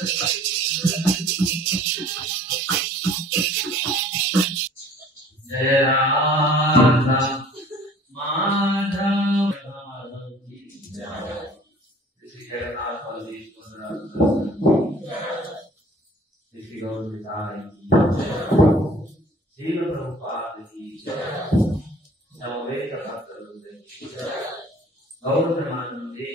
जय राधा माधव श्री जगन्नाथ बलदेव श्री गौर श्री प्रभुपाद की नववेद गौर प्रेमानंदे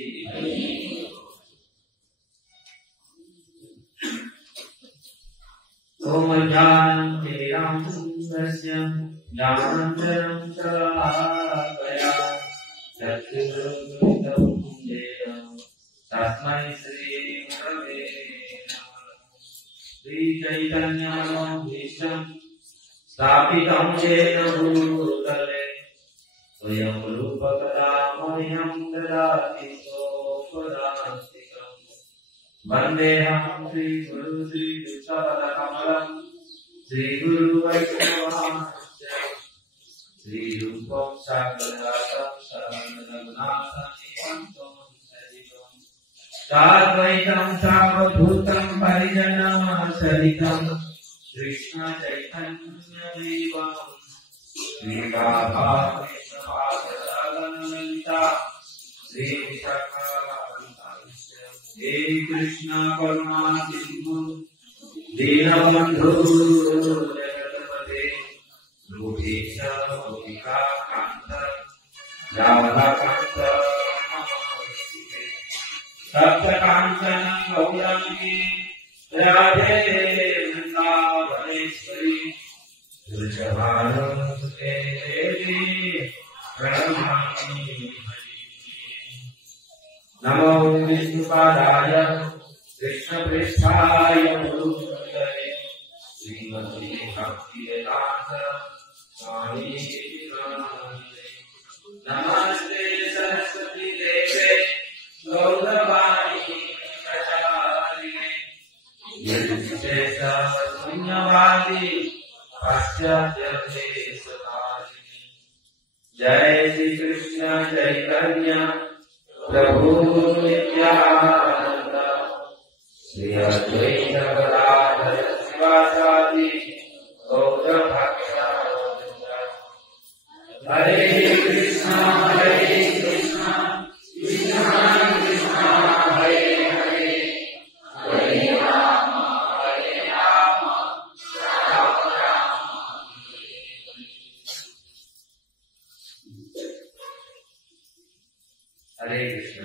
ओम ज्ञानं तिमिरान्धस्य ज्ञानाञ्जनं शलाकया चक्षुरुन्मिलितं येन तस्मै श्रीगुरवे नमः। श्रीचैतन्यमनोभीष्टं स्थापितं येन भूतले स्वयं रूपकदा मह्यं ददाति स्वपदान्तिकम्। वन्देऽहं श्रीगुरु श्रीयुतपदकमलं श्रीगुरुवैष्णवांश्च श्रीरूपं साग्रजातं शरणरघुनाथं साद्वैतं सावधूतं परिजनसहितं कृष्ण चैतन्यदेवं श्रीराधाकृष्णपादललिता हे कृष्ण करुणा सिंधु दीनबंधु जगन्पते लोकेश गोपिका कांत राधाकांत सप्तकांचन गौरांगी राधे वृंदावनेश्वरी तुलसीदासुते देवी प्रणमामि। नमो विष्णुपादाय कृष्णप्रेष्ठाय गुरुपतये श्रीमते भक्तिवेदांत स्वामिने नमस्ते सरस्वती देवे गौरवाणी प्रचारिणे निर्विशेषशून्यवादी पाश्चात्यदेशधारिणे। जय श्री कृष्ण चैतन्य प्रभु नित्यानंद श्री अद्वैत गदाधर शिवासादि गौर भक्तवृंद। हरे कृष्णा कृष्ण कृष्ण हरे हरे हरे राम राम राम। हरे कृष्ण।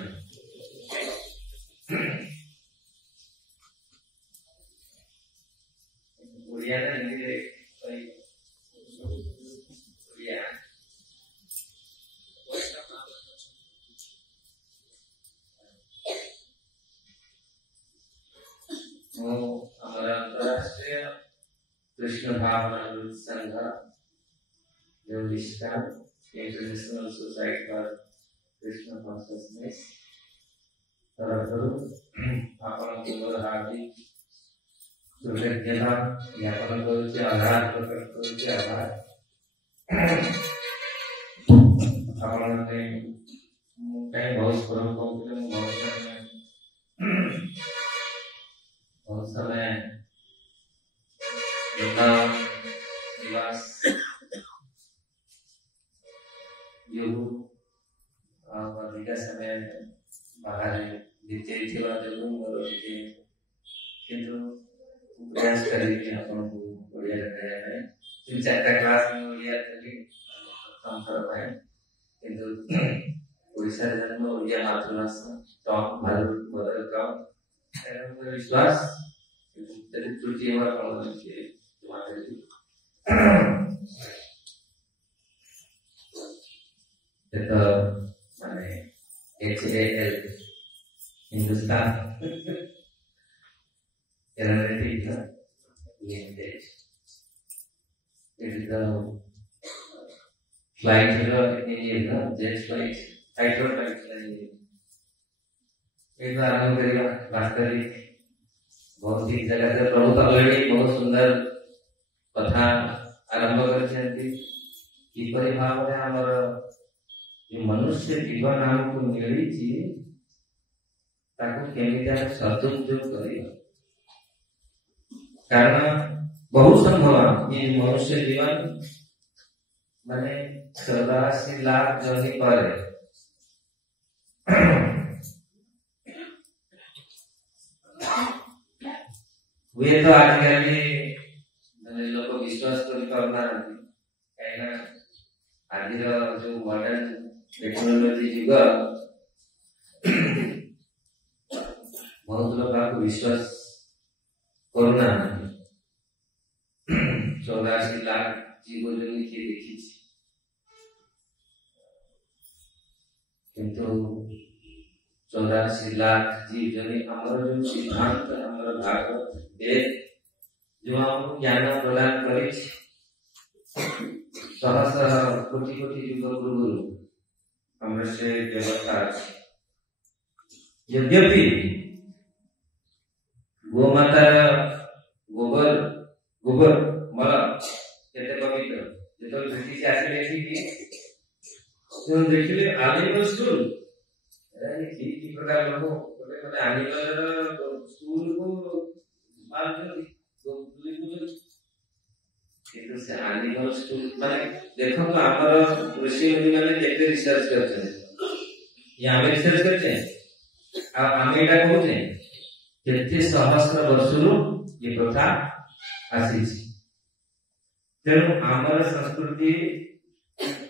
उड़िया ना हिंदी रे उड़िया हमारा अंतरराष्ट्रीय कृष्ण भावना संघ जो विश्व international society for Krishna consciousness तरफରୁ ଆପଣଙ୍କୁ ହାର୍ଦିକ कृतज्ञता ज्ञापन କରୁଛି, ଆଭାର ପ୍ରକଟ କରୁଛି। ଆଭାର ଆପଣମାନେ ମୁଁ କାହିଁ ବହୁତ ସ୍ମରଣ କରୁଥିଲି। ମୁଁ बहुत समय निवास योगु अधिक समय बाहर बीतवा जो मोर किंतु प्रयास करी आपको ओडिया कहना 3-4 क्लास में ओडिया करी संपर्क किंतु ओडिशा जन्म ओडिया मातृभाषा टॉप भारत मदर का विश्वास त्रुटि माने HAL Hindustan Limited. It is the flight jet flight, hydro flight. एक बार आरंभ करेगा वास्तविक बहुत ही जगह से प्रभु ऑलरेडी बहुत सुंदर कथा आरंभ करछन्ती किपरि भावरे हमर ये मनुष्य जीवन हमको मिली छी ताको केमिति हम सदुपयोग करियो कारण बहुत संभव ये मनुष्य जीवन माने 84 लाख जर्नी पर हुए तो आजिकाली ମାନେ ଲୋକ ବିଶ୍ୱାସ କରିପାରୁନାହାନ୍ତି କାହିଁକିନା ଆଜିର ଯୋଉ ମଡର୍ନ ଟେକ୍ନୋଲୋଜି ଯୁଗ ବହୁତ ଲୋକ ଆକୁ ବିଶ୍ୱାସ କରୁନାହାନ୍ତି 84 ଲାख ଜୀବ ଜମି କିଏ ଦେଖିଛି କିନ୍ତୁ 84 लाख जीव जमी ଆମର ଯୋଉ ସିଦ୍ଧାନ୍ତ ଆମର ଭାଗବତ ବେଦ जो हमको ज्ञान प्रदान करे सहस्र कोटि कोटि युग पूर्व हमर से व्यवस्था यद्यपि गोमाता गोबर गोबर मल केते पवित्र जेतो ब्रिटिश आसीले कि तो देखिले एनिमल स्कूल अरे की प्रकार लोग माने एनिमल स्कूल को मानते କିନ୍ତୁ ସେ ଆନିମଲ ସ୍କୁଲ ମାନେ ଦେଖନ୍ତୁ ଆମର କୃଷି ମାନେ କେତେ ରିସର୍ଚ୍ଚ କରିଛନ୍ତି ଆମେ ରିସର୍ଚ୍ଚ କରିଛେ ଆଉ ଆମେ ଏଇଟା କହୁଛେ କେତେ ସହସ୍ର ବର୍ଷରୁ ଏ ପ୍ରଥା ଆସିଛି ତେଣୁ ଆମର ସଂସ୍କୃତି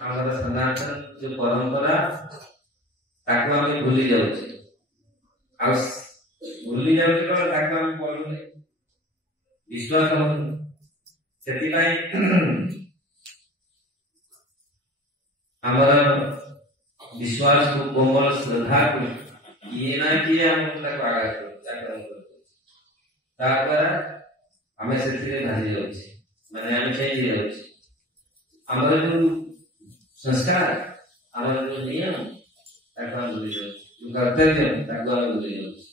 ଆମର ସନାତନ ଯୋଉ ପରମ୍ପରା ତାକୁ ଆମେ ଭୁଲି ଯାଉଛେ ଆଉ ଭୁଲି ଯାଉଛେ କଣ ତାକୁ ଆମେ ପଢୁନେ विश्वास ସେଥିପାଇଁ ଆମର विश्वास को कोमल श्रद्धा को ये ना किए हम ତାକୁ ଆଘାତ ତାଦ୍ୱାରା ଆମେ ସେଥିରେ ଭାଜି ଯାଉଛେ ମାନେ ଆମେ ଚେଞ୍ଜ ହେଇଯାଉଛେ ଆମର ଯୋଉ ସଂସ୍କାର ଆମର ଯୋଉ ନିୟମ ତାକୁ ଆମେ ଭୁଲି ଯାଉଛେ ଯୋଉ କର୍ତ୍ତବ୍ୟ ତାକୁ ଆମେ ଭୁଲି ଯାଉଛେ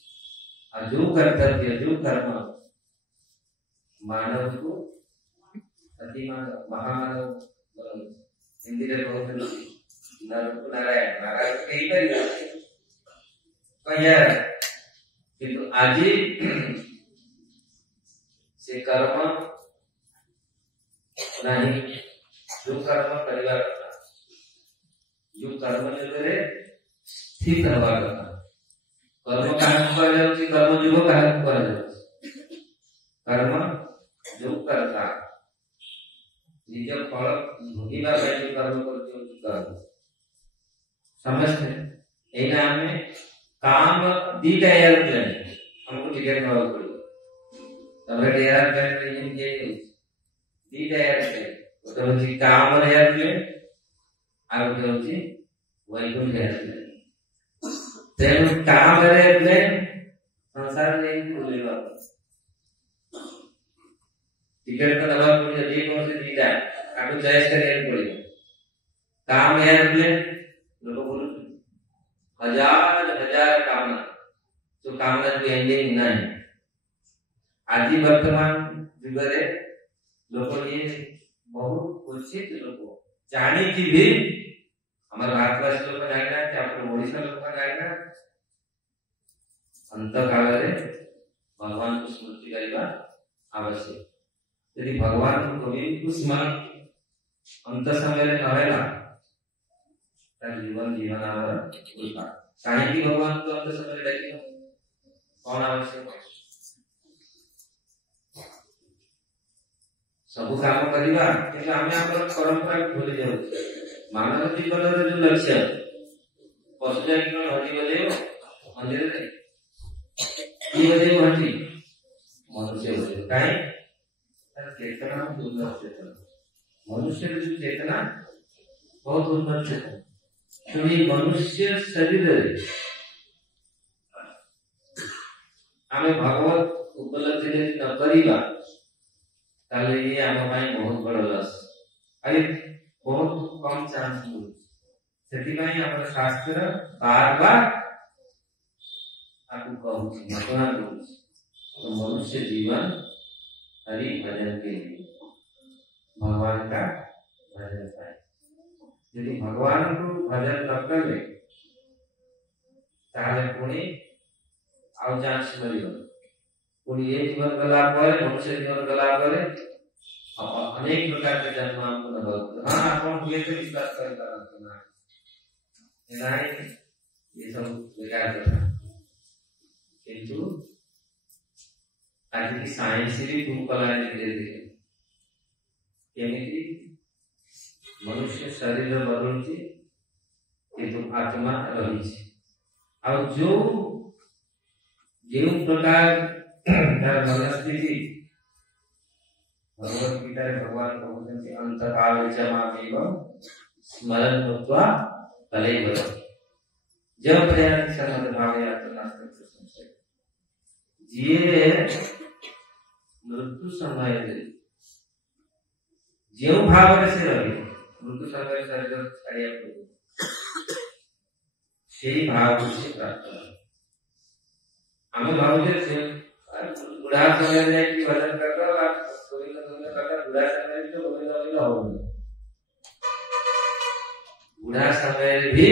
ଆଉ ଯୋଉ କର୍ତ୍ତବ୍ୟ ଯୋଉ କର୍ମ मानव को अति मानव महामानव हिंदी रे बहुत नारायण नारायण कई परिया यार किंतु आज से कर्म नहीं जो कर्म करवा करता जो कर्म जगरे स्थित हवा करता कर्म काहे कर जाउची कर्म जीव काहे कर जाउची कर्म जो करता निज फल भोगिबा ପାଇଁ जो कर्म करते कर्म समझते एना हमें काम दीटा एयरप्लेन हमको टिकट नवा पड़ो तबे एयरप्लेन रे हम के दीटा एयरप्लेन तो होची काम एयरप्लेन आ तो होची वैकुंठ एयरप्लेन तेनु काम एयरप्लेन संसार में खुलेगा टिकट का दबाव पड़े जे कौन से दीटा आपको चॉइस करने पड़ेगा काम एयरप्लेन लोग बोलो हजार हजार कामना तो कामना की एंडिंग नहीं आज वर्तमान युग रे लोग ये बहुत क्वचित लोग जानी की भी हमारे भारतवासी लोग जाना कि आप ओडिशा लोग जाना अंत काल रे भगवान को स्मृति करना आवश्यक यदि भगवान कभी स्मरण अंत समय रहेगा जीवन जीवन आवर उल्टा कहीं भगवान को अंत समय देखिए कौन आवश्यक सब काम करवा किंतु आम परंपरा भूली जाऊ मानव जीवन जो लक्ष्य पशु जाति कौन हटी बजे मंदिर बजे हटी मनुष्य बजे कहीं चेतना दुर्लभ चेतना मनुष्य की चेतना बहुत दुर्लभ चेतना तो ये मनुष्य शरीर आमे भगवत उपलब्धि न करिबा ताले ये आम पाई बहुत बड़ लस अरे बहुत कम चांस मिलु सेति पाई हमर शास्त्र बार बार आपको कहू घटना करू तो मनुष्य जीवन हरि भजन के लिए भगवान का भजन पाए यदि भगवान को भजन न करे ताले पुणी आउ चांस मिलियो पुणी ये जीवन गला पर मनुष्य जीवन गला पर अनेक प्रकार के जन्म आपको न होते। हाँ आपण हुए तो विश्वास करेगा ना नहीं ये सब बेकार करना। किंतु आज की साइंस भी तुम कला धीरे धीरे केमिति मनुष्य शरीर बदलुची किंतु आत्मा रही और जो प्रकार मनस्थिति भगवत गीता भगवान कहते अंतकाल जमामेव स्मरण भूत्वा कलेवर जब प्रयास समझ भावे आत्मनास्तिक संशय जिए मृत्यु समय जो भाव से रहे मृत्यु समय शरीर छाड़िया से भाव से प्राप्त हमें भाव से बुढ़ा समय में कि भजन करता आप गोविंद गोविंद करता बुढ़ा समय में तो गोविंद गोविंद हो बुढ़ा समय भी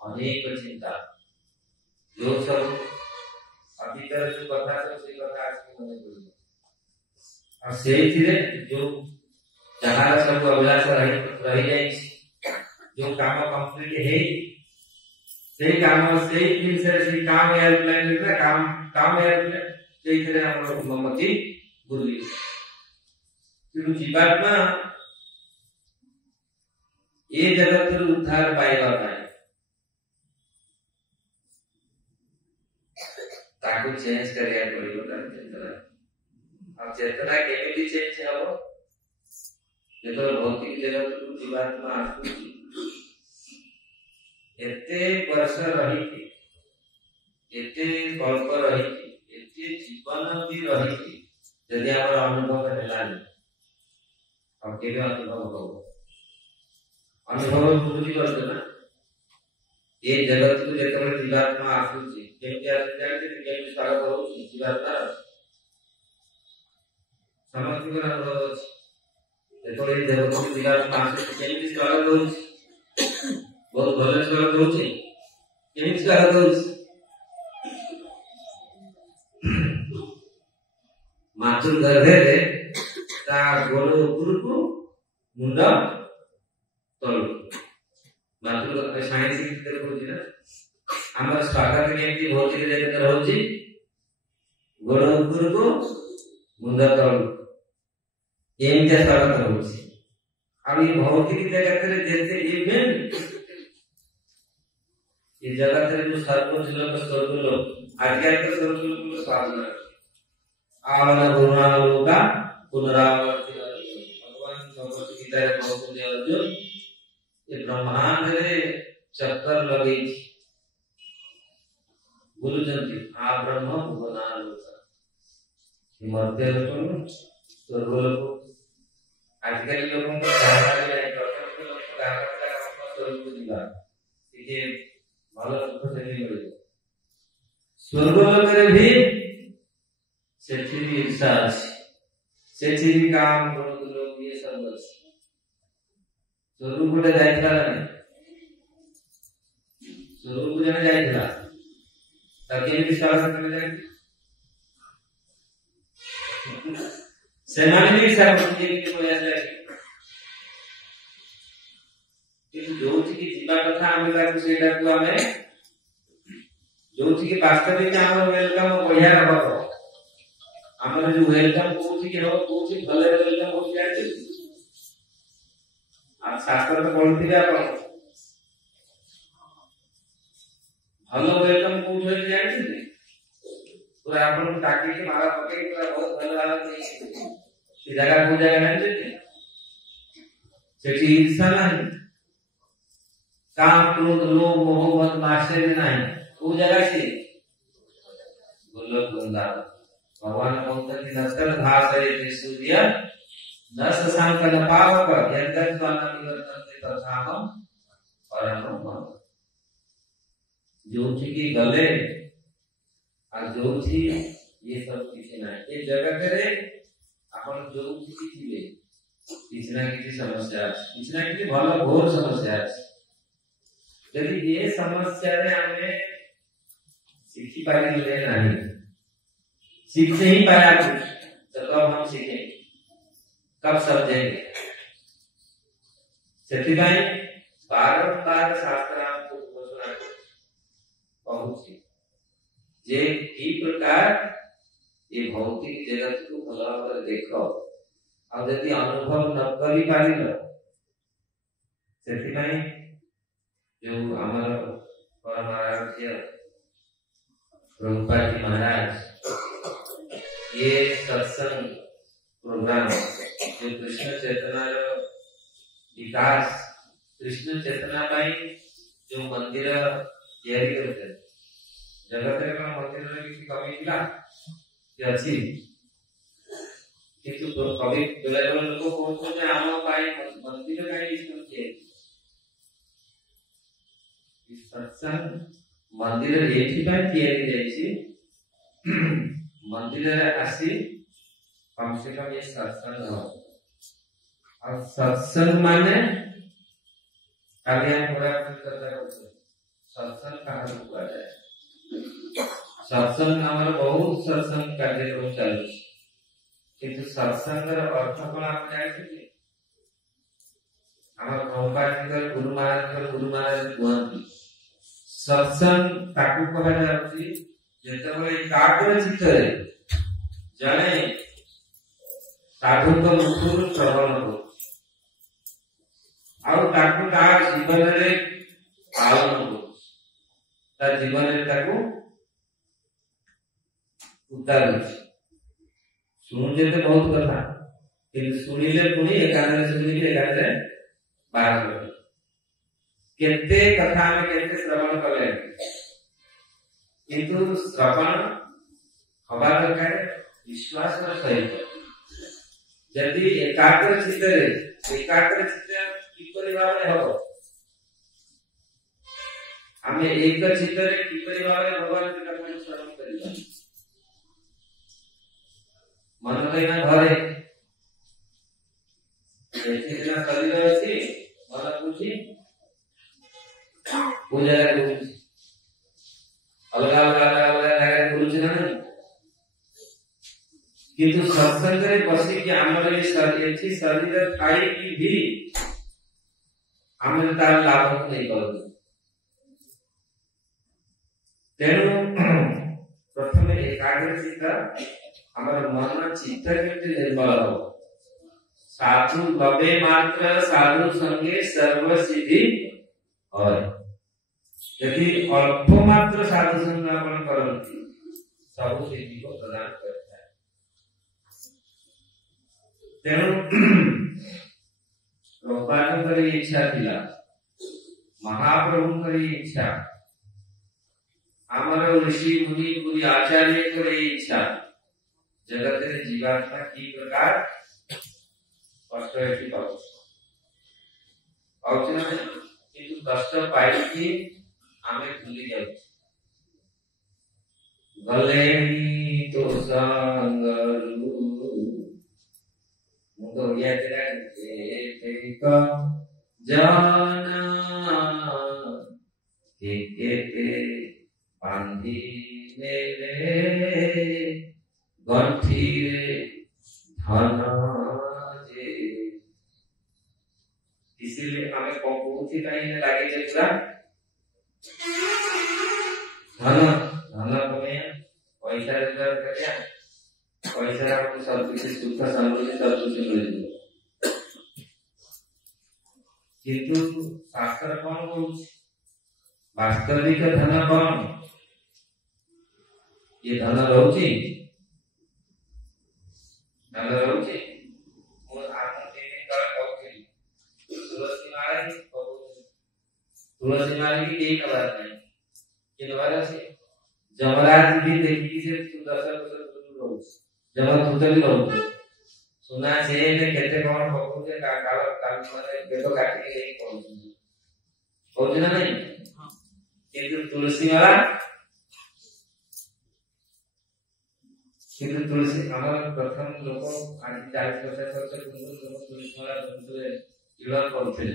अनेक चिंता जो सब अभी तक जो कथा सब से कथा आज की मन में और से धीरे जो जहां सब अभिलाष रह जाए जो काम कंप्लीट है से काम से दिन से काम एयरप्लेन में काम एयरप्लेन से तरह हम लोग ममती बुद्धि फिर जीवात्मा ये जगत रू उद्धार पाएगा नहीं ताकि चेंज करिया पड़ेगा अब चेतना केमिति चेंज हो ये तो भौतिक जगत रू जीवात्मा आसुची एते वर्ष रही थी एते कल्प रही थी एते जीवन भी रही थी यदि हमारा अनुभव हेला नहीं और केवे अनुभव हो अनुभव बुद्धि करते ना ये जगत को जेतबे जीवात्मा आसुची केमति आसुची जानते केमति स्वागत होउची जीवात्मा समस्त को अनुभव होची जेतबे जगत को जीवात्मा आसुची केमति स्वागत होउची बहुत भले स्वागत होउची केमति स्वागत होउची मातृ गर्भे रे ता गोड़ उपरको मुंड तळु मातृ साइंस की तरफ होची ना हमर स्वागत केमति भौतिक जगत रहउची गोड़ उपरको मुंड तळु केमति स्वागत रहउची अब ये भौतिक जगत रे जैसे इवेंट ये जगत रे जो सर्वोच्च लोक स्वर्ग लोक आध्यात्मिक स्वर्ग लोक को साधना आवन गुरुना लोका पुनरावर्ति भगवान भगवत गीता रे कहते अर्जुन ये ब्रह्मांड रे चक्कर लगे बोलुचंती आ ब्रह्म भुवना लोक मध्य लोक स्वर्ग लोक आजकल लोगों को धारणा है प्रथम लोग धारणा का स्वर्ग को दिला ये भलो सुख से नहीं मिले स्वर्ग लोक रे भी सेठी ईर्षा सेठी काम क्रोध लोभ ये सब बस स्वर्ग को जाइला नहीं स्वर्ग को जने जाइला ताकि भी स्वागत करने जाए सेनानी भी स्वागत के कोई ऐसा जोची की जीवा कथा आमे ताकू सेटा को आमे जोची की वास्तविक हम वेलकम बढ़िया रहबो हमर जो वेलकम कोची के हो कोची भले वेलकम हो जाए आप शास्त्र में पढ़ती जा अपन भलो वेलकम कोची हो जाए पूरा अपन ताकि के मारा पके पूरा बहुत भलो हालत नहीं ये जगह को जगह नहीं सेठी ईर्षा नहीं काम क्रोध लोभ मोह मद मात्सर्य नहीं वो जगह से गोलोक वृंदावन भगवान बोलते कि नस्कर भाषे सूर्य न शशांक न पावक यद्यप स्वाना निवर्तन्ते तथा हम परम जोची की गले और जोची ये सब किसी ना ये जगह करे अपन जोची की ले किसी ना किसी समस्या भलो घोर समस्या यदि ये समस्या रे हमें सीखी पारी ले नहीं सीखते ही पाया कुछ, तो कब हम सीखेंगे, कब समझेंगे। ସେଥିପାଇଁ बारंबार शास्त्र हमको घोषणा पहुंची जे की प्रकार ये भौतिक जगत को भला भाव देख और यदि अनुभव न करी पारिल ସେଥିପାଇଁ जो हमार परमाराध्य प्रभुपाद जी महाराज ये सत्संग प्रोग्राम जो कृष्ण चेतना विकास कृष्ण चेतना पाई जो मंदिर तैयारी करते जगत में मंदिर में किसी कमी थिला कि अछि किंतु कवि बेले बेले लोग कहते हैं आम पाई मंदिर काई इसके इस सत्संग मंदिर एथि पाई तैयारी जाईछि मंदिर रे आसी कम से कम ये सत्संग हो और सत्संग माने कल्याण पूरा करता है सत्संग कहाँ हुआ जाए सत्संग हमारे बहुत सत्संग कार्यक्रम चलु किंतु सत्संग अर्थ कौन आप जानते हमारे प्रभुपाद गुरु महाराज कहते सत्संग ताकू कहा जाउछि जेतेबेले एकाग्र चित्तरे जणे साधुक मुखुर श्रवण हो और ताकू ता जीवन रे पालन हो ता जीवन रे ताकू उतार शुणुचे तो बहुत कथा किंतु शुणिले पुणी एकांत शुणिले एकांत बाहर कर केते कथा में केते श्रवण कले किंतु श्रवण हवा दरकार विश्वास सहित यदि एकाग्र चित्त किपरि भाव हो हमें एक चित्त किपरि भाव भगवान के कथा श्रवण करिबा मन लेना घरे एथिना शरीर अछि मन पूछि पूजा करूछि अलग जगह करूछि ना किंतु सत्संग रे बसी कि हमर ये शरीर खाई की भी हम तार लाभ नहीं करू तेणु प्रथम एकाग्र चित्त हमार मन चित्त के निर्मल हो साधु लबे मात्र साधु संगे सर्व सिद्धि और यदि अल्प मात्र साधु संग आपण करंती सब सिद्धि को प्रदान करता है तेणु प्रभुपाद की इच्छा थिला महाप्रभु की इच्छा हमार ऋषि मुनि पूरी आचार्य की इच्छा जगत रे जीवात्मा की प्रकार कष्ट एठी पाउछ ना किंतु कष्ट पाई की हमें भूली जाउ गले तो संगरु मुंडो या तेरा के का जाना के बांधी ने गंठी धन जे इसलिए हमें बहुत ही टाइम लगे जे पूरा धन कमे पैसा रोजगार करिया पैसा हमको सब कुछ सुख समृद्धि सब कुछ मिल किंतु शास्त्र कौन बोलुछ वास्तविक धन कौन ये धन रहउची और आत्मा के का कहउची तुलसी माला की एक बात नहीं कि द्वारा से जमराज भी देखी से सुदर्शन को जब तुतली रहउ सुना से ने केते कोन कहउ जे काल माने बेतो काटी के कहउ कहउ ना नहीं किंतु तुलसी माला किंतु तुलसी हमारा प्रथम लोग आज 40 वर्ष पूर्व लोग तुलसी माला बनते इलाज करते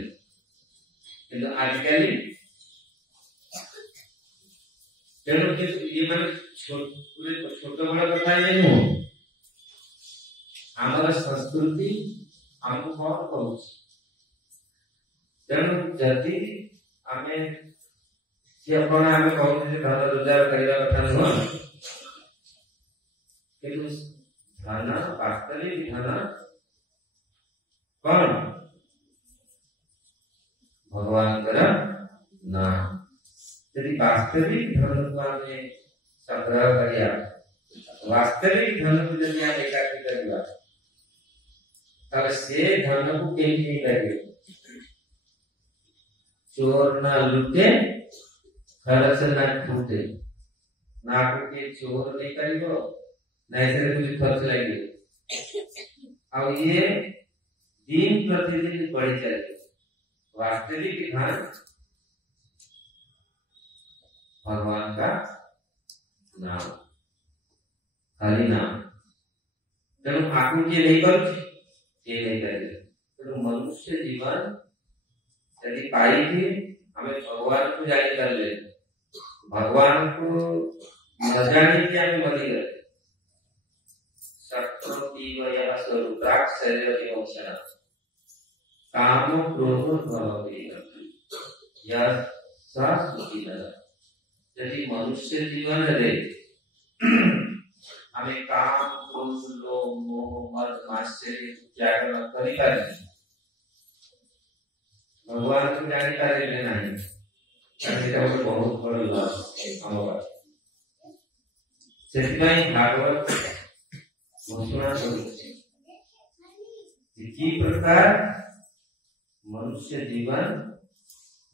किंतु आजकल तेणु ये माने छोट बड़ कथा ये नुह आमर संस्कृति आमको कौन कहूँ तेणु जदि आमे सी अपन आमे कहूँ धन रोजगार करने कथा नुह किंतु धन वास्तविक धन कौन भगवान कर नाम यदि वास्तविक धन को आमे संग्रह करिया वास्तविक धन को यदि आमे एकाठी करिया तब से धन को केही नहीं करिए चोर ना लुटे खर्च ना छूटे ना के चोर नहीं करियो नहीं से कुछ खर्च लगे अब ये दिन प्रतिदिन बढ़ चले वास्तविक धन भगवान का नाम खाली नाम तेणु आकुल ये नहीं कर ये नहीं करे तेणु मनुष्य जीवन यदि पाई थी हमें भगवान को जाने कर ले भगवान को न जाने की हमें मदद करे शक्ति वह स्वरूपाक शरीर विमोचन काम क्रोध भवति यह शास्त्री यदि मनुष्य जीवन रे हमें काम क्रोध लोभ मोह मद मात्सर्य त्याग न करि पारे भगवान को जानी पारे लेना है एटा ଗୋଟେ बहुत बड़ लाभ हमर ସେଥିପାଇଁ भागवत घोषणा କରୁଛି कि प्रकार मनुष्य जीवन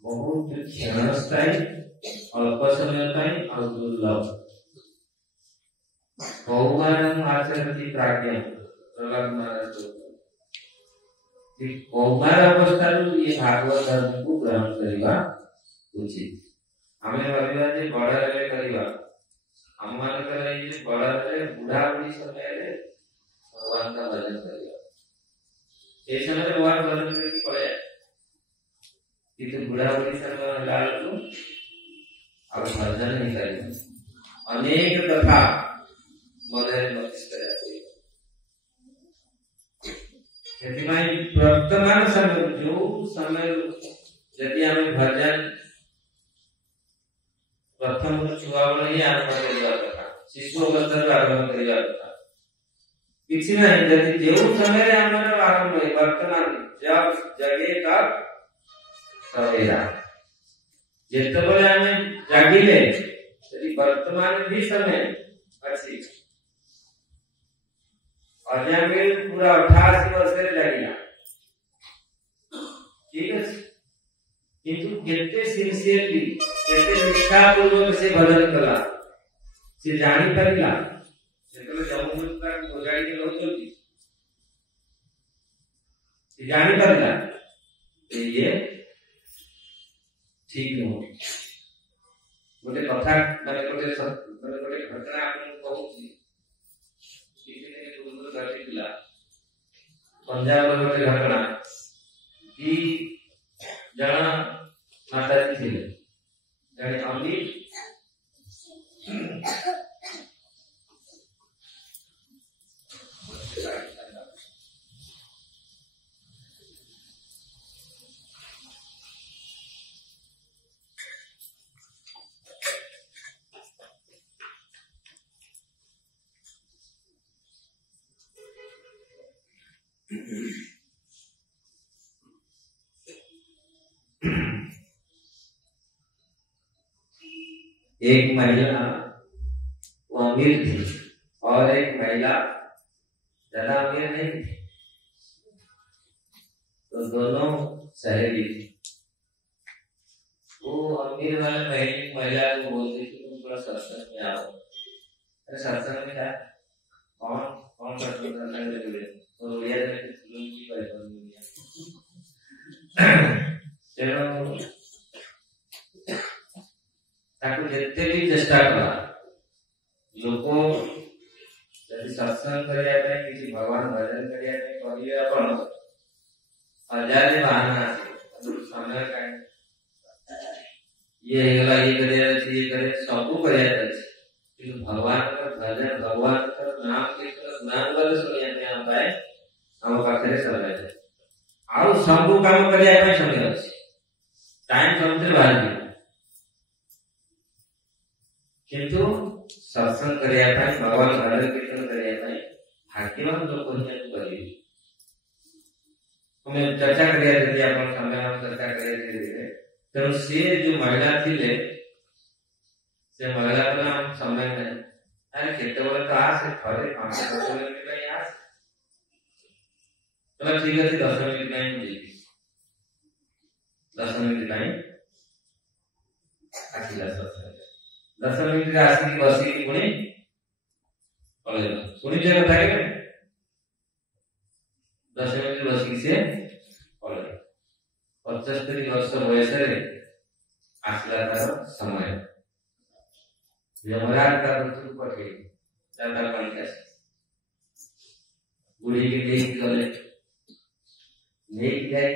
बहुत क्षणस्थायी अल्प समय और दुर्लभ कौमारम आचरति प्राज्ञ प्रहलाद महाराज कौमार अवस्था ये भागवत धर्म को ग्रहण करवा उचित आमे भाविबा जे बड़ा रे करवा हम मान कर ये बड़ा रे बुढ़ा बुढ़ी समय रे भगवान का भजन करवा ए समय भगवान भजन करके पड़े किंतु बुढ़ा बुढ़ी समय लाल को अब भजन नहीं करेगा अनेक कथा मन मस्तिष्क रहती वर्तमान समय जो समय यदि आम भजन प्रथम छुआ बड़े आरंभ करवा कथा शिशु अवस्था आरंभ करवा कथा किसी नहीं यदि जो समय आमर आरंभ है वर्तमान जब जगे तब सवेरा जितेबले आमे जागिले यदि वर्तमान भी समय अच्छी अजामे पूरा 88 वर्ष रे जागिला ठीक है किंतु केते सिंसियरली केते निष्ठा पूर्वक से भजन कला से जानी परिला सेतले जमुना को गोजाड़ी के लोग चलती से जानी परिला ये ठीक नुह गोटे कथा माने गोटे घटना आपन कहूची पंजाब गोटे घटना कि जन माता जी थे जन अमीर एक महिला वो अमीर थी और एक महिला ज्यादा अमीर नहीं थी तो दोनों सहेली थी वो अमीर वाले महिला को बोलती थी तुम थोड़ा सत्संग में आओ अरे सत्संग में क्या कौन कौन सत्संग में तो ये लुंगी चलो ताकि जितने भी चेष्टा करा लोको यदि सत्संग करिया पे किसी भगवान भजन करिया पे करिए अपन हजारे बहाना समय का ये हेगला ये करे सबको करे कि भगवान का भजन भगवान का नाम के नाम वाले सुनिया ने पाए हम पाखरे चलाए आउ सब काम करे ପାଇଁ समय ଅଛି टाइम समझे बाहर भी किंतु सत्संग करिया ପାଇଁ भगवान भजन कीर्तन करिया ପାଇଁ भाग्यवान लोग ही करिए हमें चर्चा करिया यदि अपन समय हम चर्चा करिया धीरे तो से जो महिला थिले से महिला को नाम समय नहीं अरे केतବେଳେ तो आसे घरे 5-10 मिनिट ପାଇଁ आसे तो ठीक है 10 मिनिट ପାଇଁ ଯିବି 10 मिनिट ପାଇଁ ଆସିଲା ସତ୍ସଙ୍ଗ 10 ମିନିଟ ଆସିକି ବସିକି ପୁଣି ପଳେଇଲା ଶୁଣିଛ କଥା କେବେ 10 ମିନିଟ ବସିକି ସେ ପଳେଇଲା 75 ବର୍ଷ ବୟସରେ ଆସିଲା ତାର ସମୟ यमराज का मृत्यु पटे दादा पंकज बुढ़ी के देख गले नहीं गए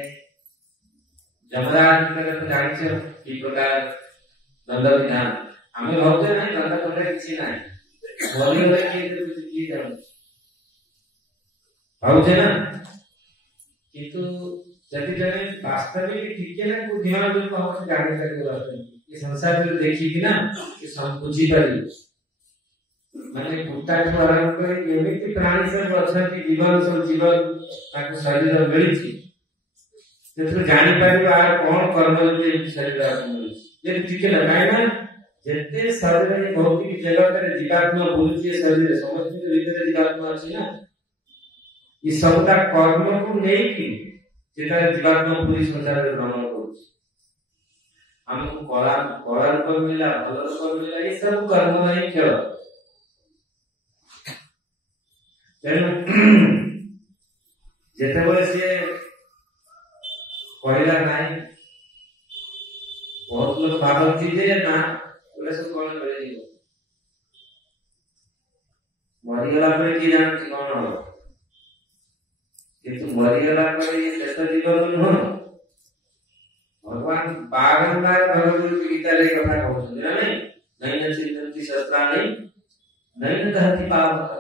यमराज का तो जानी से कि प्रकार दंड विधान हमें भावते नहीं दंड तो किसी नहीं बोली होता कि कुछ चीज है भावते ना किंतु यदि जने वास्तविक ठीक है ना बुद्धिमान लोग हम जाने करके रहते हैं ये संसार में देखी कि ना कि संकुची पड़ी माने कुत्ता को आरंभ कर एमिति प्राणी सब अछंती जीवन सब जीवन ताको शरीर मिली छी जेतो जानि पारिबा आ कोन कर्म जे शरीर आपको मिली ये ठीक है ना ना जेते शरीर में भौतिक जगत रे जीवात्मा बुझी शरीर समस्त के भीतर जीवात्मा अछि ना ये सबका कर्म को नहीं की जेता जीवात्मा पूरी संसार में भ्रमण करूछि हमको कला कला रूप मिला भल रूप मिला ये सब कर्म नहीं खेल जेतेबेले से कहला नहीं बहुत लोग भावती जे ना बोले सब कौन करे जीव मरिगला पर की जान कौन हो किंतु मरिगला पर ये शेष जीवन न भगवान बारंबार भगवद गीता रे कथा कहते हैं नहीं नहीं चिंतनति शस्त्राणि नहीं न दहति पावक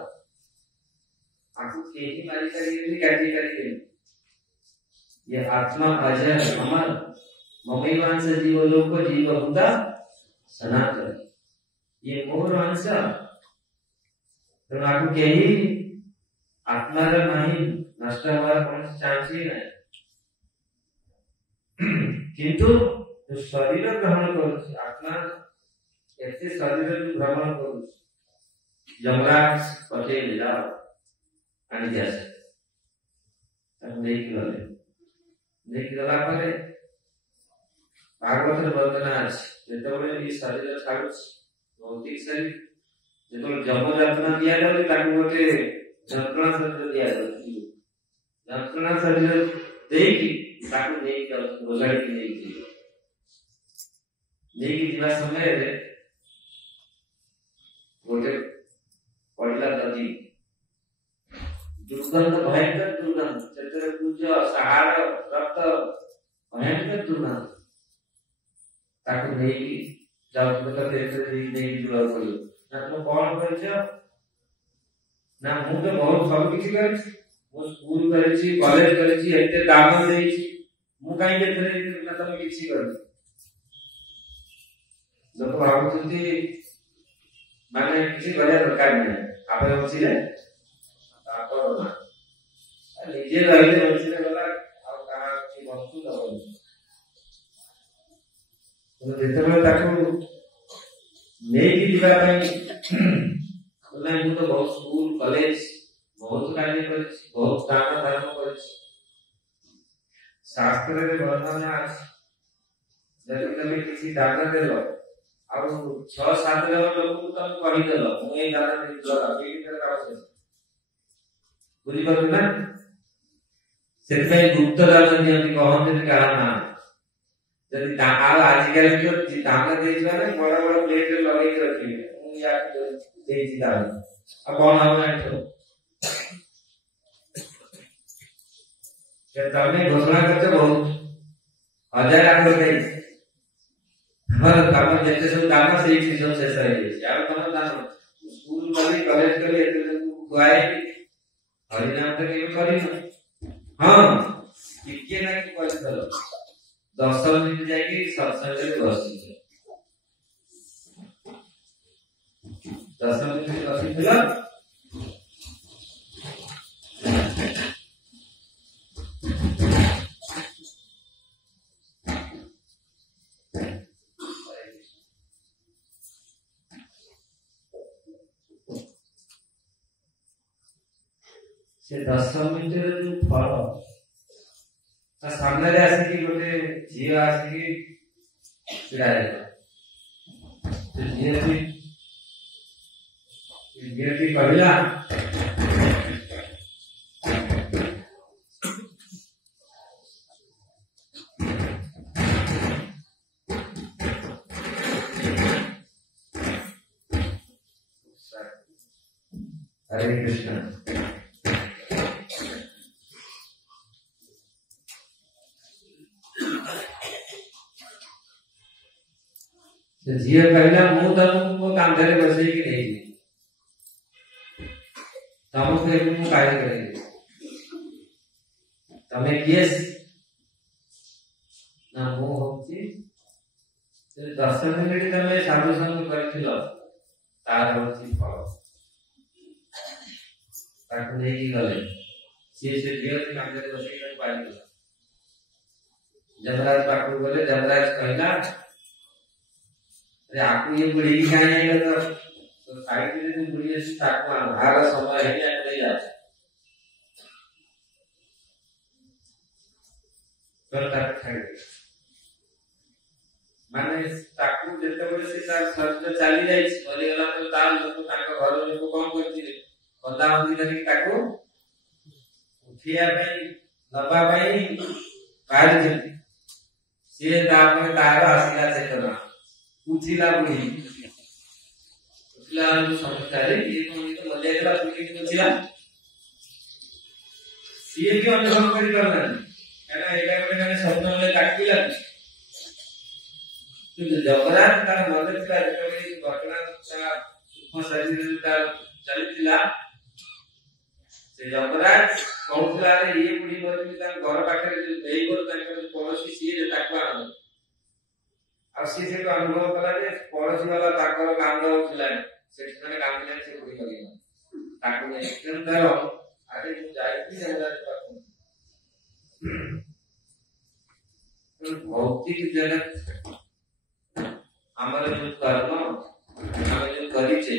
आखु केही मारी करी काटी करी ये आत्मा अजय अमर ममैवांश जीव लोक जीव भूता सनातन ये मोर अंश तो आखु केही आत्मा रे नहीं नष्ट होवार कौन चांस ही नहीं किंतु जो शरीर ग्रहण करुछि आत्मा ऐसे शरीर जो भ्रमण करुछि यमराज पटे ले जाओ आनी जासे तब देख गला परे भागवत वर्णना अछि जेतबेले ई शरीर छाडुछि भौतिक शरीर जेतबेले जम यातना दिया जाले ताकू गोटे यंत्रणा शरीर दिया जाले यंत्रणा शरीर देकी ताकू नहीं कर बोलाड़ी की नहीं की जीवा समय रे गोटे पड़ला नदी दुर्गंध भयंकर दुर्गंध चतुर पूज्य सहार रक्त भयंकर दुर्गंध ताकू नहीं जाओ तो नहीं जुड़ा पड़ो ना तुम कौन करछ ना मु तो बहुत सब किछि करछ मु स्कूल करछि कॉलेज करछि एते दाम देछि मु काई केतरे ना तुम किछि कर लोक भाबुती माने किछि करे दरकार नहीं आपे होछि रे ताको ना निजे रहले होछि रे गला आ कहा कि वस्तु दबो तो जेतेबेले ताको नेकी दिबा पई ओला मु तो बहुत स्कूल कॉलेज बहुत कार्य करछि बहुत दान धर्म करछि शास्त्र रे वर्णना अछि जदि तमे किसी दान देलो आ 6-7 जन लोक को तमे कहि देलो मु ए दान देलो अभी भीतर आवश्यक बुझी पारु ना सेतै गुप्त दान दियंती कहंती कारणा जदि आज कल जो दान देइबा रे बड़ बड़ प्लेट रे लगै के रखिबे मु या देइछि दान आ कोन हमरा तो तमे घोषणा करते बहुत हजार आगे हमारा जेते सब दाम से सब शेष रही है कोन दाम स्कूल कली कॉलेज कली एते खुआए हरि नाम तो केबे करी हां टिके ना कि कोइ दल 10 मिनिट जाय कि सत्संग रे बसी 10 मिनिट बसी थिला से 10 मिनिट रे जो फल ता सामने रे आसी कि गोटे झियो आसी कि छिड़ाए तो झियो की कहला हरे कृष्ण झियो कहला मु तुमको कांधे बसई कि नहीं तुमको एक मु काय करे तमे केस ना मु होची तो 10 मिनिट तमे साधु संग करथिलो तार होची फल ताकू नहीं की गले से झियो के कांधे बसई कर पाइलो जमराज पाकू बोले जमराज कहला अरे आपको ये बुढ़ी की खाई है तो साइड में जो बुढ़ी है ताकू हमारा समय है या नहीं जाता कर ताक खाई माने ताकू जते बड़े से तार सर्च चली जाई मरि गला तो तार लोग ताका घर लोग कम करती रे बंदा होती करके ताकू उठिया भाई लबा भाई कार जल्दी से तार तारा आसिला चेतना उठिला बुढ़ी उठिला समझता है ये तो मजा आएगा बुढ़ी की उठिला ये भी अनुभव कर करना है ना एक मैंने स्वप्न में काटिला तो जबरात का मदद का जब घटना का सूक्ष्म शरीर का चलतिला से जबरात कहउतला रे ये बुढ़ी मरती का घर पाखरे जो देई गोर ताकर पड़ोसी सीए ताकवा से तो अनुभव कला जे पड़ोसी वाला ताकर काम होतला से माने काम नहीं से बुढ़ी लगी ताकू एक्शन करो आगे जो जाई हमरा पास भौतिक जगत हमारे जो कर्म हमें जो करी छे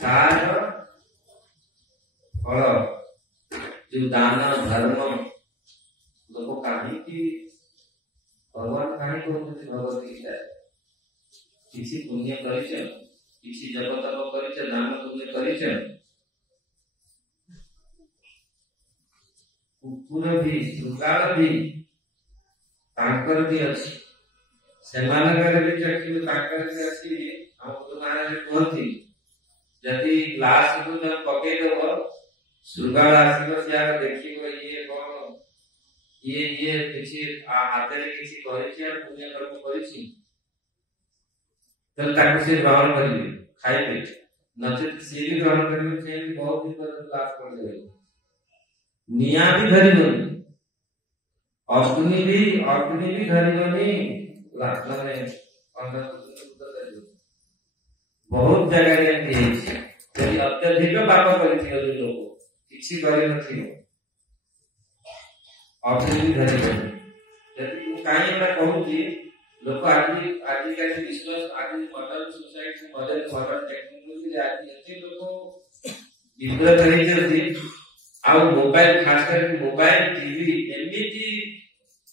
तार फल जो दान धर्म लोग कहीं की भगवान कहीं को भगवत गीता किसी पुण्य करी छे किसी जप तप करी छे दान पुण्य करी छे कुकुर भी सुगाल भी तांकर भी अछि सेमानकर भी चक्की तांकर भी अछि हम तो माने कहती यदि ग्लास को जब पके दो सुगाल आसीबो यार देखिबो ये कोन ये किसी हाथे रे किसी करै छी और पुण्य कर्म करै छी तो ताकू से ग्रहण करिए खाइबे नचेत से भी ग्रहण करिए से भी बहुत दिन तक ग्लास पड़ जाए निया भी धरिबनी अग्नि भी धरिबनी लाखन में अंदर बहुत जगह रे है यदि अत्यधिक पाप करथियो लोग किसी करे नथियो अग्नि भी धरिबनी यदि काई हमरा कहूची लोक आज का विश्वास आज मॉडर्न सोसाइटी मॉडर्न टेक्नोलॉजी रे आज एते लोग विद्रोह करै छथि आ मोबाइल खास करके मोबाइल टीवी एमईटी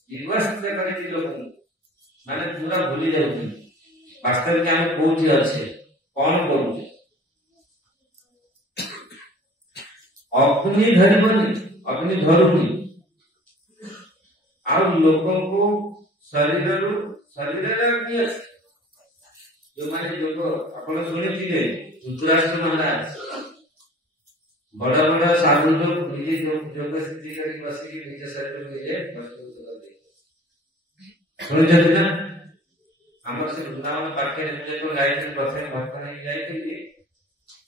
इन्वेस्ट करै लोग माने पूरा भूली जाउछी वास्तव में हम कोठी अछि कौन करू अपनी धर्मनी अपनी धरुनी आ लोगों को शरीर किए जो माने लोग अपन सुनिथिले धृतराष्ट्र महाराज बड़ा बड़ा साधु लोग निजे योग स्थिति करी बसिकी निज शरीर निजे मजबूत करते शुणुଛନ୍ତି ना ଆମର ସେ ବୃନ୍ଦାବନ ପାଖରେ ଯେତେବେଳେ ଯାଇଥିଲି ପ୍ରଥମେ ଭକ୍ତ ନେଇକି ଯାଇଥିଲି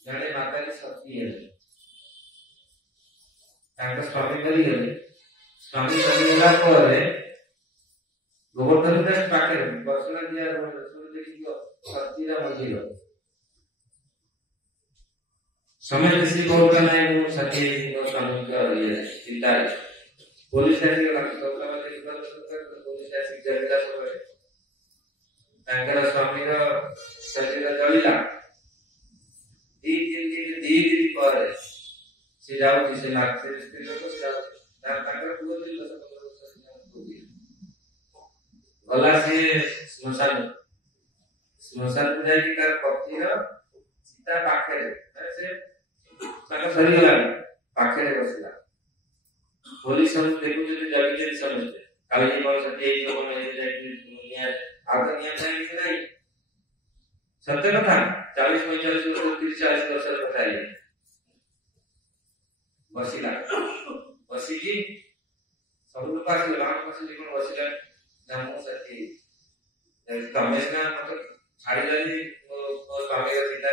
ଜଣେ ମାତାଜୀ ସତୀ ହେଲେ ତାଙ୍କ ସ୍ୱାମୀ ମରିଗଲେ ସ୍ୱାମୀ ମରିଗଲା ପରେ ଗୋବର୍ଦ୍ଧନ ଦାସ ପାଖରେ ବସନା ଦିଆ ଦେଖିବ ସତୀର ମନ୍ଦିର समझ किसी को होता नहीं वो सती को स्वामी का ये चिंता है पुलिस ऐसी लगता है तो मतलब इधर उधर पुलिस ऐसी जगह सब है तांकर स्वामी का शरीर जलिला दी पर से जाओ जिसे लागते स्त्री को से जाओ तांकर पूरा दिल सब गला से स्मशान पूजा की कर पत्नी रो सीता पाखे से ତାଙ୍କ ସରିଗଲା ପାଖରେ ବସିଲା ପୋଲିସ ସମସ୍ତେ ଦେଖୁଛନ୍ତି ଜଗିଛନ୍ତି ସମସ୍ତେ କାଲି କଣ ସତ୍ୟ ହେଇଯିବ କଣ ହେଇଯିବ ଆଉ ତ ନିୟମ କିଛି ନାହିଁ ସତ୍ୟ କଥା 40-45 ବର୍ଷ 30-40 ବର୍ଷର କଥା ହେଇ ବସିଲା ବସିକି ସବୁ ଲୋକ ଆସିଲେ ବସିକି କଣ ବସିଲା ନା ମୁଁ ସତ୍ୟ ତମେ ସିନା ମତେ ଛାଡ଼ିଦେଲି ମୋ ସ୍ୱାମୀର ଚିନ୍ତା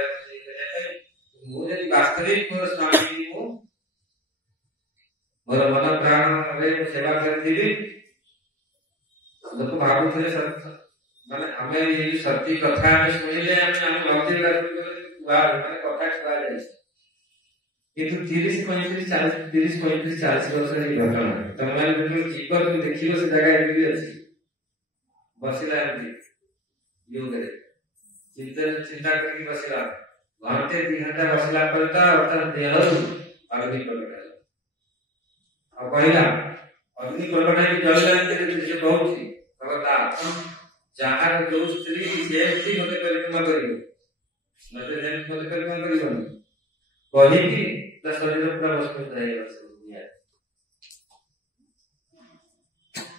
मुझे वास्तविक मोर स्वामी को मोर मन प्राण रे सेवा करती लोक भाबुଥିଲେ माने हमें ये सत्य कथा में सुनिले हम भक्ति माने कथा छुआ जाय किंतु 30-35-40 वर्ष रे घटना तमे माने जीवन देखियो से जगह एबी अछि बसिला एबी योग रे चिंता करके बसिला घंटे 2 घंटा बसला पड़ता और देह अग्नि प्रकट है अब कहला अग्नि प्रकट है जलला से बहुत सी भगवान जहां जो स्त्री सेफ्टी मते परिक्रमा करियो मते जन मते परिक्रमा करियो कहि कि ता शरीर पूरा मजबूत रहेगा दुनिया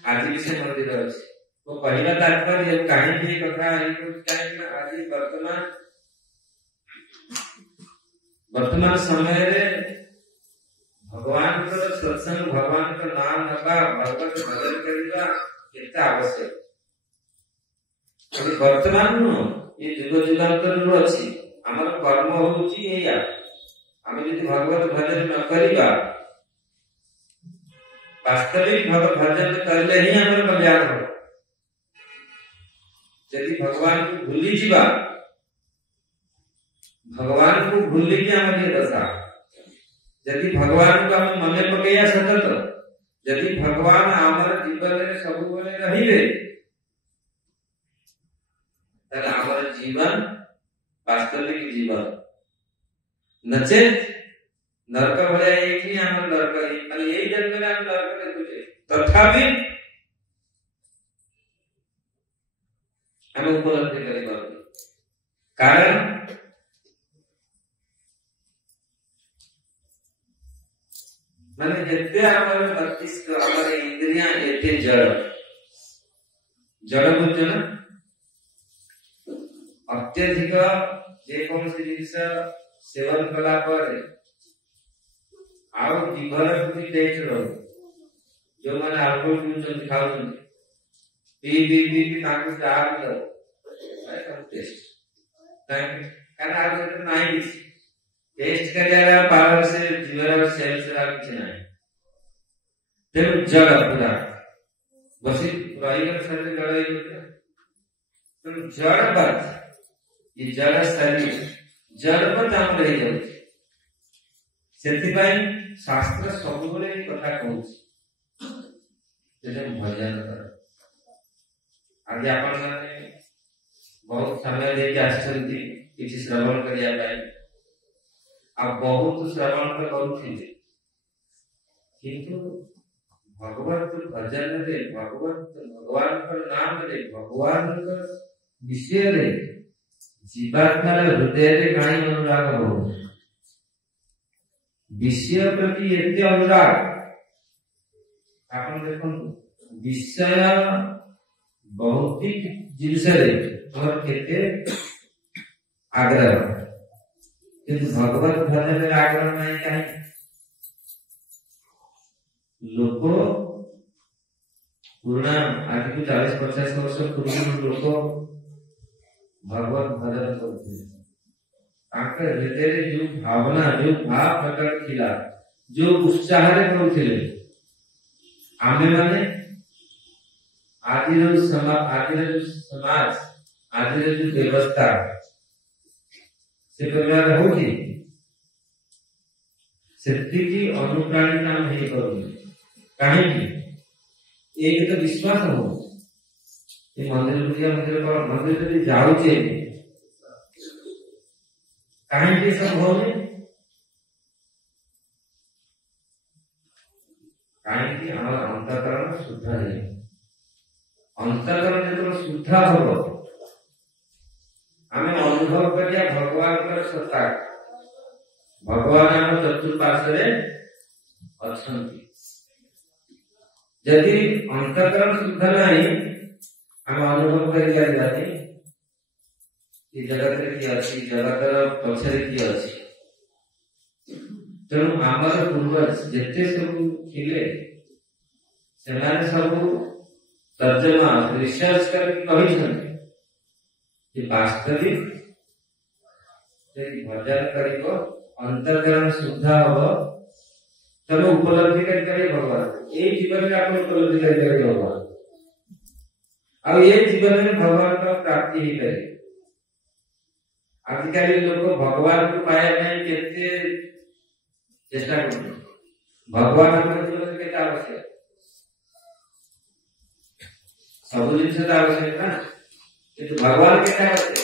आज भी से मंदिर अछि तो पहिला तात्पर्य कहानी की कथा है कुछ टाइम में आज वर्तमान समय रे भगवान को सत्संग भगवान का नाम नबा भगवत भजन करिबा केते आवश्यक वर्तमान ये जुग जुगांतर रो अछि हमर कर्म होउची एया हम यदि भगवत भजन न करिबा वास्तविक भगवत भजन करले ही हमर कल्याण हो यदि भगवान को भूली जीवा भगवान को भूली के हमारी दशा यदि भगवान को हम मन पकैया सतत यदि भगवान हमारे जीवन में सब बेले रहिबे तले हमारे जीवन वास्तविक जीवन नचेत नरक भले एक ही हम नरक ही माने यही जन्म में हम नरक देखुचे तथापि हम उपलब्धि करि पाबो कारण माने जते हमारे मस्तिष्क हमारे इंद्रियां एते जड़ बुझो ना अत्यधिक जे कौन सी जिनिस सेवन कला पर आउ जीवन प्रति टेस्ट रहो जो माने अल्कोहल पिउछन खाउछन पी ताकू चाह दो भाई कम टेस्ट कारण आज तो नहीं टेस्ट करिया पावर से जीवन सेल से कुछ नहीं तेरे जड़ पूरा बसी राइगर शरीर जड़ ही तो जड़ बात ये जड़ शरीर जड़ पर हम रह जाऊ सेति भाई शास्त्र सब बड़े कथा कहूछ जे भजन कर आज आपण माने बहुत समय लेके आछंती किछि श्रवण करिया पाई आ बहुत श्रवण तो करूथिले किंतु भगवत भजन रे भगवान का नाम रे भगवान का विषय रे जीवात्मा हृदय रे काई अनुराग हो विषय प्रति एते अनुराग आपण देखन विषय भौतिक जिनिस रे और केते आग्रह किंतु भगवत भजन में आग्रह नहीं कहीं लोक पुराना आज को 40-50 वर्ष पूर्व लोक भगवत भजन करते हृदय जो भावना जो भाव प्रकट थिला जो उत्साह करुले आमे माने आज समाज आज जो व्यवस्था से प्रकार होगी सेतिकी अनुप्राणित नाम नहीं करूंगी कहीं एक तो विश्वास हो ये मंदिर यदि जाऊे कहीं सब हो कहीं अंतकरण शुद्ध है अंतकरण जो शुद्ध हम आम अनुभव करिया भगवान सत्ता भगवान आम चतुर्पार्श्व अच्छा यदि अंतकरण शुद्ध नहीं आम अनुभव कर जगत किए अच्छी जगत पछरे किए अच्छी तेणु आमर पूर्वज जिते सब थिले सेमाने सब तर्जमा रिसर्च करके वास्तविक भजन कर अंतकरण शुद्ध हम तब उपलब्धि कर भगवान ये जीवन में आप उपलब्धि कर भगवान अब ये जीवन में भगवान का प्राप्ति ही करे आजिकल लोग भगवान को पाया केते चेष्टा कर भगवान जीवन के आवश्यक सब जिन आवश्यक ना किंतु भगवान के आवश्यक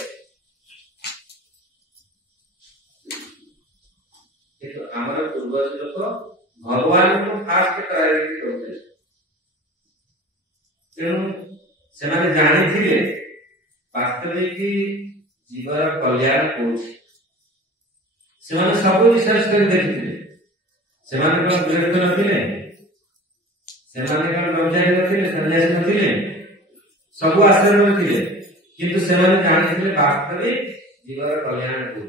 किंतु हमारे पूर्वज लोग भगवान को फास्ट प्रायोरिटी करते तेणु से जानी वास्तविक जीवन कल्याण कौन सब रिसर्च कर देखते गृहस्थ नथिले ब्रह्मचारी नथिले सन्यासी नथिले सब आश्रम थे किंतु से जानी वास्तविक जीवन कल्याण कौन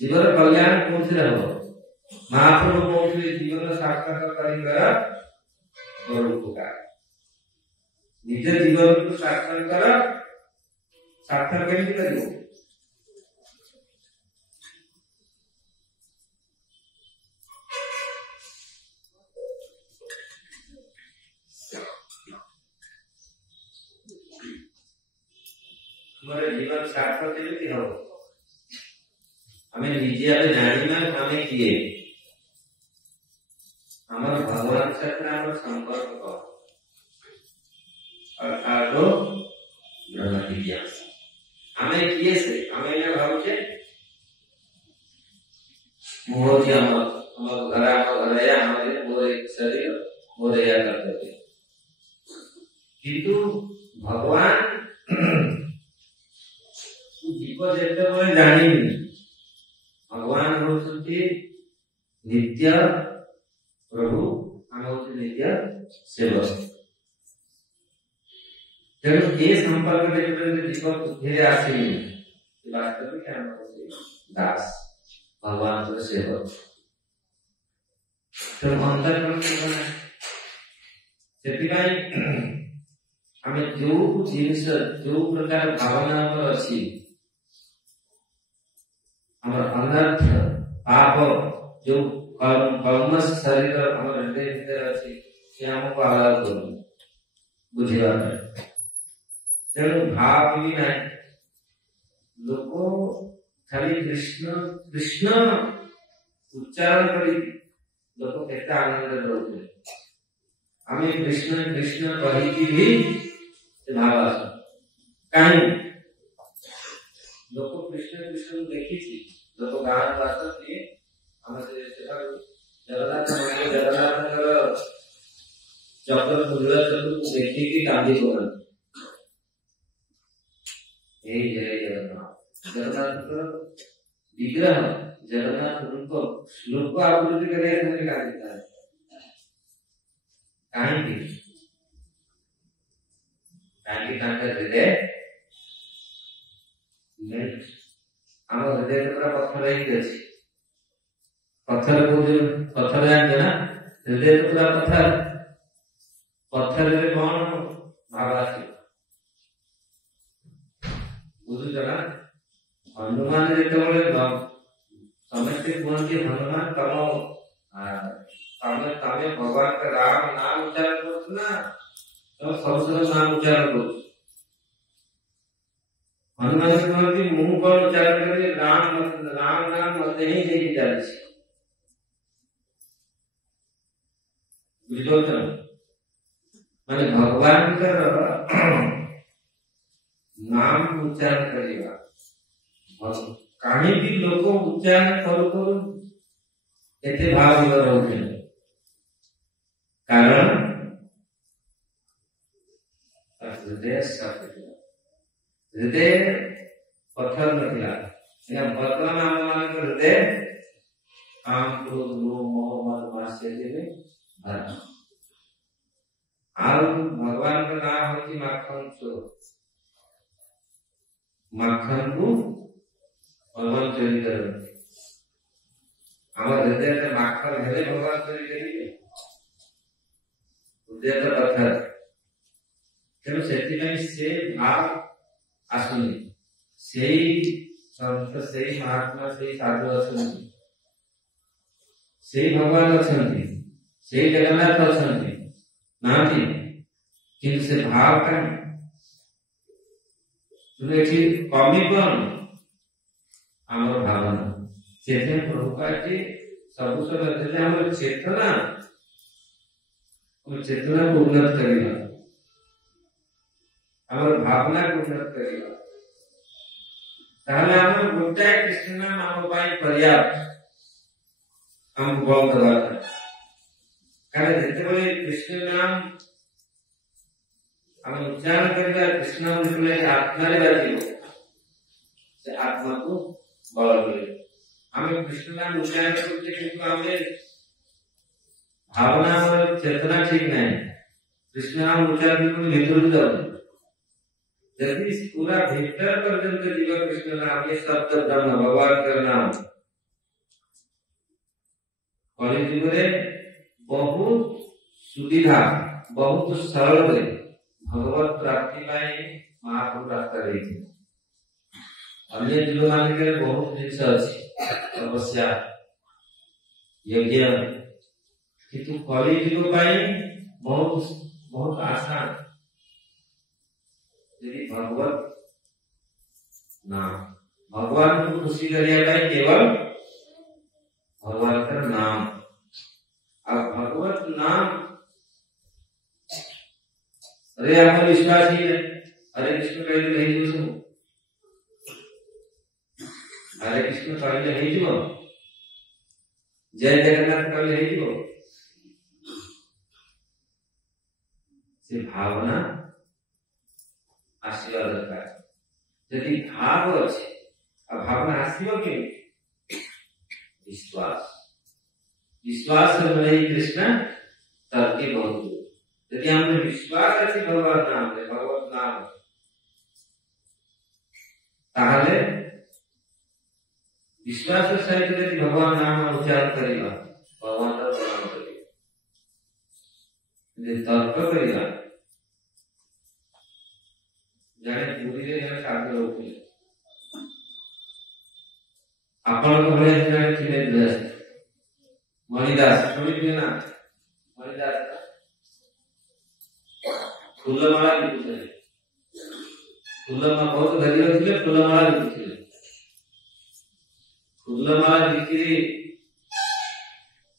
जीवन कल्याण कौन हम महाप्रभु कहते जीवन सार्थक कर उपकार निज जीवन को सार्थक कर सार्थक केमती कर जीवन सार्थक केमती हम हमें निजे जाना हमें किए हमारे भगवान साथ संपर्क अर्थात ब्रह्म जिज्ञासा हमें किए से हमें यह भावे मोह जी हम घर हमारे मोरे शरीर मोरे या करते किंतु भगवान जीव जेते जानी भगवान होती नित्य प्रभु हम होती नित्य सेवक तेणु ये संपर्क जीव धीरे आसे वास्तविक दास भगवान को सेवक तेणु अंतकरण से हमें जो जिनस जो प्रकार भावना अच्छी हमार अनर्थ पाप जो कलमश शरीर हमारे हृदय भीतर अच्छी से हमको आलाप करूँ बुझेगा तेणु भाव भी नहीं लोक खाली कृष्ण कृष्ण उच्चारण करी लोक केते आनंद रहते आम कृष्ण कृष्ण कही भी भाव आस कहीं लोक कृष्ण कृष्ण देखी लोक गाँव आसती जगन्नाथ चक्र मुद्रा चक्र देखिए कांदी पकड़ जय जगन्नाथ जगन्नाथ विग्रह जगन्नाथ रूप श्लोक आवृत्ति करे हृदय आम हृदय पूरा पत्थर ही अच्छी पत्थर को जो पत्थर जानते ना हृदय तो पूरा पत्थर पत्थर में कौन भाव आसी बुझुच ना हनुमान जिते समस्ते कहते हनुमान तम तमें भगवान का राम नाम उच्चारण करो ना तो सब नाम उच्चारण करो हनुमान जी कहते मुंह पर उच्चारण करके राम राम नाम मत ही नहीं जाए बुझो माने भगवान का नाम उच्चारण करेगा कहीं भी लोग उच्चारण करो एते भाव रोके कारण हृदय हृदय पत्थर नथिला वर्तमान आम मान हृदय काम क्रोध मोह मद मात्सर्य में भरा आउ भगवान का नाम होती माखन चोर माखन को भगवान चोरी कर हमारे हृदय में माखन हेले भगवान चोरी करेंगे हृदय का पत्थर तेणु से भाव आसुनी से संत से महात्मा से साधु आसुनी से भगवान अच्छे से जगन्नाथ अच्छे नाती किंतु से भाव का कमी कौन आम भावना से प्रभुपाद जी सब सब चेतना चेतना को उन्नत करेगा आम भावना को उन्नत करेगा ताहले आम गोटाए कृष्ण नाम आम पर्याप्त आम बल दवा कारण जिते कृष्ण नाम आम उच्चारण करवा कृष्ण आत्मा से आत्मा को बल मिले आम कृष्ण नाम उच्चारण करते किंतु आम भावना चेतना ठीक नहीं कृष्ण नाम उच्चारण भीतर जाऊ यदि पूरा भीतर पर्यंत जीव कृष्ण नाम ये शब्द ब्रह्म भगवान का नाम कलि युग बहुत सुविधा बहुत सरल भगवत प्राप्ति महाप्रभु रास्ता रही अन्य युग मान बहुत जिनस अच्छी तपस्या यज्ञ किंतु कलि युग बहुत बहुत आसान यदि भगवत नाम भगवान को खुशी करने केवल भगवान का नाम अब भगवत नाम अरे आप विश्वास ही है हरे कृष्ण कहते नहीं जो हरे कृष्ण कहते नहीं जो जय जगन्नाथ कहते नहीं जो से भावना आशीर्वाद दरकार यदि भाव अच्छे भावना आसव के विश्वास विश्वास नहीं कृष्ण तर्क बहुत यदि हमने विश्वास अच्छी भगवान नाम है भगवत नाम ताहले विश्वास सहित यदि भगवान नाम उच्चारण करेगा भगवान का प्रणाम करेगा यदि तर्क करेगा जाने पूरी जने साध्य रोके आपण को भले जाने किने दास मणिदास सुनिए ना मणिदास फूलमाला बिकुଥିଲେ फूलमाला बहुत धरी रखिले फूलमाला बिकुଥିଲେ फूलमाला बिक्री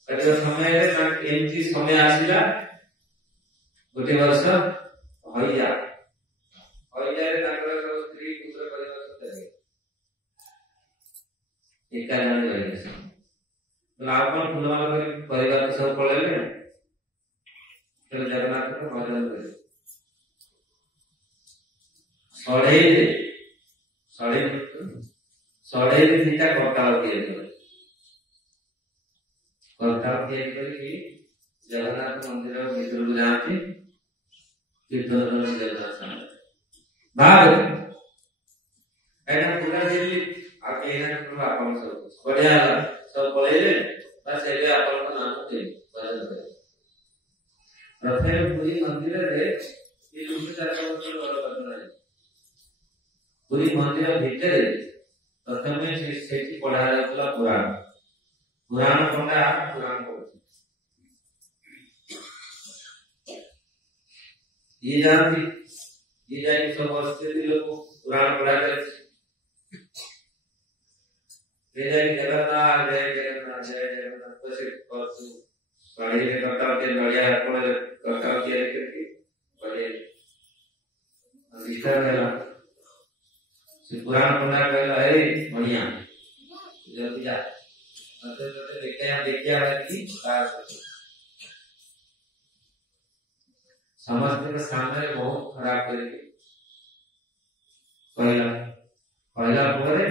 कटिया समय रे एमती समय आसीला गोटे वर्ष होइया रे ताकर स्त्री पुत्र परिवार सब एका जन रहे लाभन फूलमाला परिवार सब पळेले फिर जगन्नाथ को भजन करे सड़े दिटा कटाल दिए जगन्नाथ मंदिर भीतर को जाती कीर्तन जगन्नाथ भाव पूरा दिल्ली आके ना प्रभु आपन सब बढ़िया सब पळेले बस एबे आपन को नाम दे भजन करे प्रथमे पुरी मंदिर रे ये दुसरे चार वर्ष बड़ करना है पुरी मंदिर भीतर प्रथमे सेठी पढ़ा जातला पुराण पुराण पढ़ा पुराण को ये जानती ये जाके सब स्थिति लोग पुराण पढ़ा कर जय जगन्नाथ कैसे पानी में करता के बढ़िया करता के करके बड़े विचार करा से पुराण पढ़ना कहला है बढ़िया जल्दी जा मतलब देखते हैं कि समझने के सामने बहुत खराब करके पहला बोले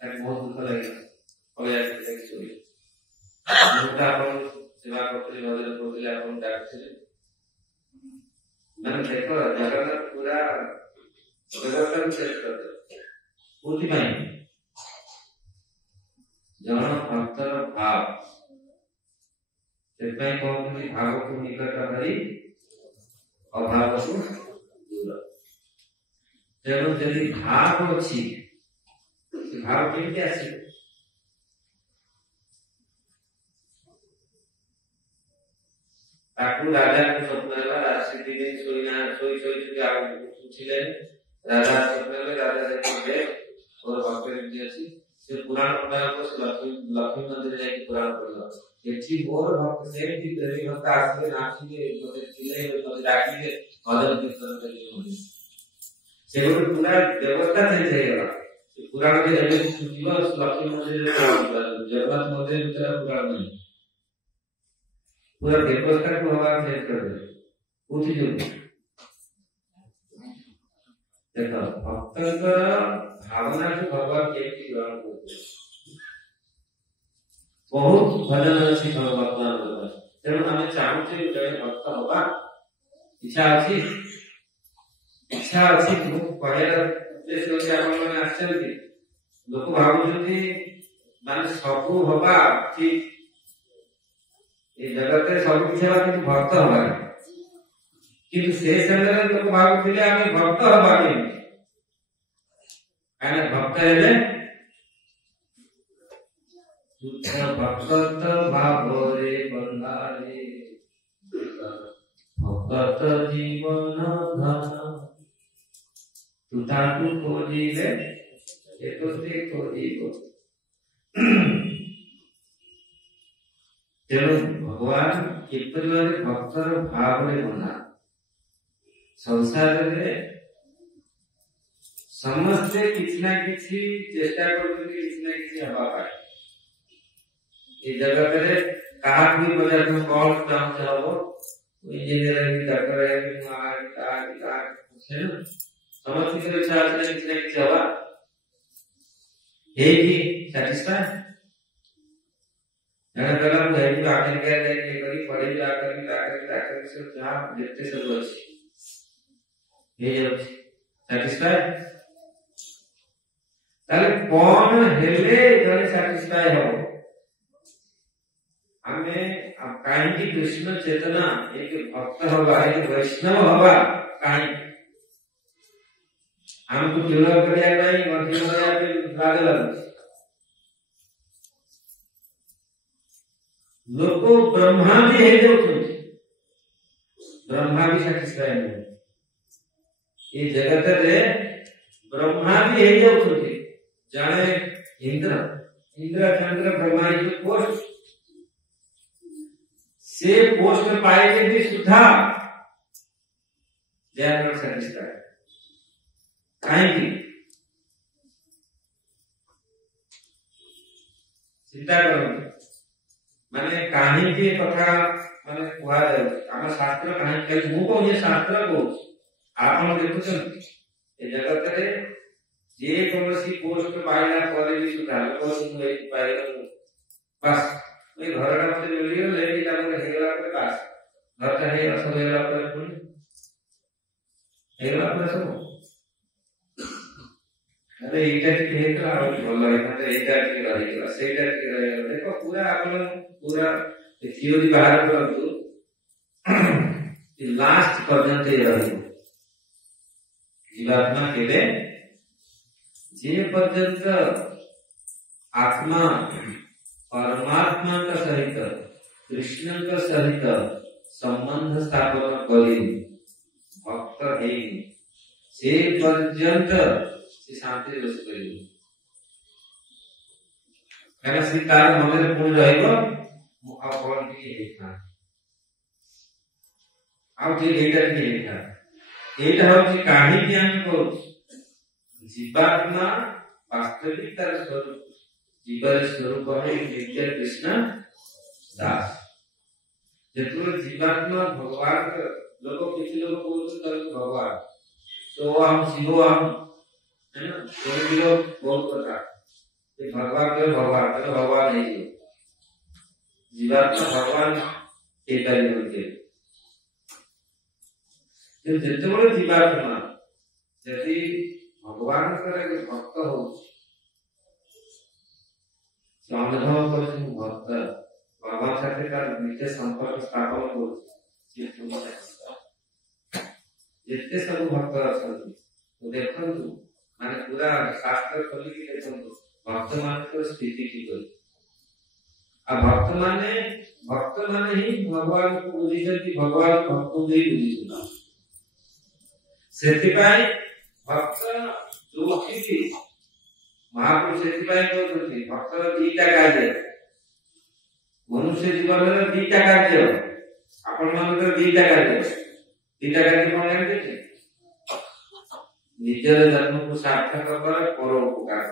एक बहुत दुख लगेगा पहला एक स्टोरी मोटा अपन सेवा करते भजन करते अपन डाकते मैंने देखो जगन्नाथ पूरा व्यवस्था भी चेक करते पूरी में जन भक्तर भाव से कहते भाव को निकट करी अभाव को दूर तेणु यदि भाव अच्छी भाव केमती आसी ताकू राजा को स्वप्न राशि दिन सोईना सोई सोई आ उठिले राजा स्वप्न में राजा देखिए और भक्त जी अछि से पुराण पढ़ा को लक्ष्मी मंदिर जाके पुराण पढ़ला एठी मोर भक्त से भी देवी भक्त आके नाची के मते चिल्ले मते डाकी के भजन कीर्तन करियो से पूरा व्यवस्था चेंज हो गया पुराण के जब जीवा लक्ष्मी मंदिर जगन्नाथ मंदिर भीतर पुराण नहीं पूरा व्यवस्था को हवा चेंज कर दे उठी जो देखो भक्त का भावना को भगवान केमती ग्रहण करते बहुत भजन अछि भगवान तेणु आम चाहूचे जड़े भक्त हवा इच्छा अच्छी पढ़ेर उद्देश्य आपण आश्चर्य लोक भावुଛନ୍ତି माने सबु हवा ठीक ए जगत रे सब किछ हवा कि भक्त हवा किंतु से समय लोक भावुଥିଲେ आमे भक्त हवा कि आने भक्त हेले शुद्ध भक्त भावरे बंधारे भक्त जीवन धन तू ताकू खोजिले तो से खोजिबो तेणु भगवान किपरि भावे भक्तर भावरे बना संसार रे समस्ते किछि ना किछि चेष्टा करते किछि ना किछि हवा पाए ये जगत रे कहा भी बजार में कौन काम चाहो इंजीनियर है डॉक्टर है आर्ट है समस्त की इच्छा है किसी न किसी हवा है कि सैटिस्फाई मैंने कहा मैं भी आखिर कह रहे कि कभी पढ़े जाकर से जहाँ देखते सब अच्छी ये जब सैटिस्फाई ताले कौन हेले जने सैटिस्फाई हो हमें कहीं की कृष्ण चेतना एक भक्त हवा एक वैष्णव हवा कहीं हमको चुनाव करिया नहीं मंत्री बनाया पे लागे लगे लोगों ब्रह्मा भी है जो ब्रह्मा भी सैटिस्फाई नहीं ये जगत रे ब्रह्मा भी है जो जाने इंद्र चंद्र ब्रह्मा जो पोस्ट से पोस्ट में पाएंगे भी सुधा they are not satisfied कहीं चिंता करो माने कहीं की कथा माने कुआ जाए आम शास्त्र कहीं के मु को ये शास्त्र को आपण देखुछन ए जगत रे जे कोनसी पोस्ट पाइला परे भी सुधा लोग मु एक पाइला बस मैं घरटा मते मिलियो लेडी ता मते हेगला पर पास घरटा हे सब हेगला पर पुनी हेगला पर सब अरे एटा ठीक हेतला भल हेता एटा ठीक रहिगला सेटा ठीक रहिगला देखो पूरा आपण पूरा थियोरी बाहर करतु लास्ट पर्यंत रहिबो जीवात्मा केले जे पर्यंत आत्मा परमात्मा का सहित कृष्ण का सहित संबंध स्थापन करी भक्त है से पर्यंत से शांति बस करी कहना से तार मन रे पूर्ण रहइबो आ फल की हेता आ जे एटा की हेता एटा होची काहे कि हम को जीवात्मा वास्तविक तार स्वरूप जीवर स्वरूप है नित्य कृष्ण दास जेतु जीवात्मा भगवान लोग किसी लोग बोलते तर भगवान तो हम शिव हम है ना तो लोग बहुत पता ये भगवान के भगवान नहीं है जीवात्मा भगवान एक ही होते तो जेतु बड़े जीवात्मा यदि भगवान करे भक्त हो अनुभव कर भक्त बाबा साथे का नित्य संपर्क स्थापन हो जितने सब भक्त अछंती तो देखंतु माने पूरा शास्त्र खोली के देखंतु भक्त मान को स्थिति की कोई आ भक्त माने ही भगवान को बुझी जति भगवान भक्त को नहीं बुझी सेति पाई भक्त जो थी महापुरुष सेति पाई कहते भक्त दीटा कार्य मनुष्य जीवन में दीटा कार्य आपण मान दीटा कार्य कौन जानते निजर धर्म को सार्थक कर पर उपकार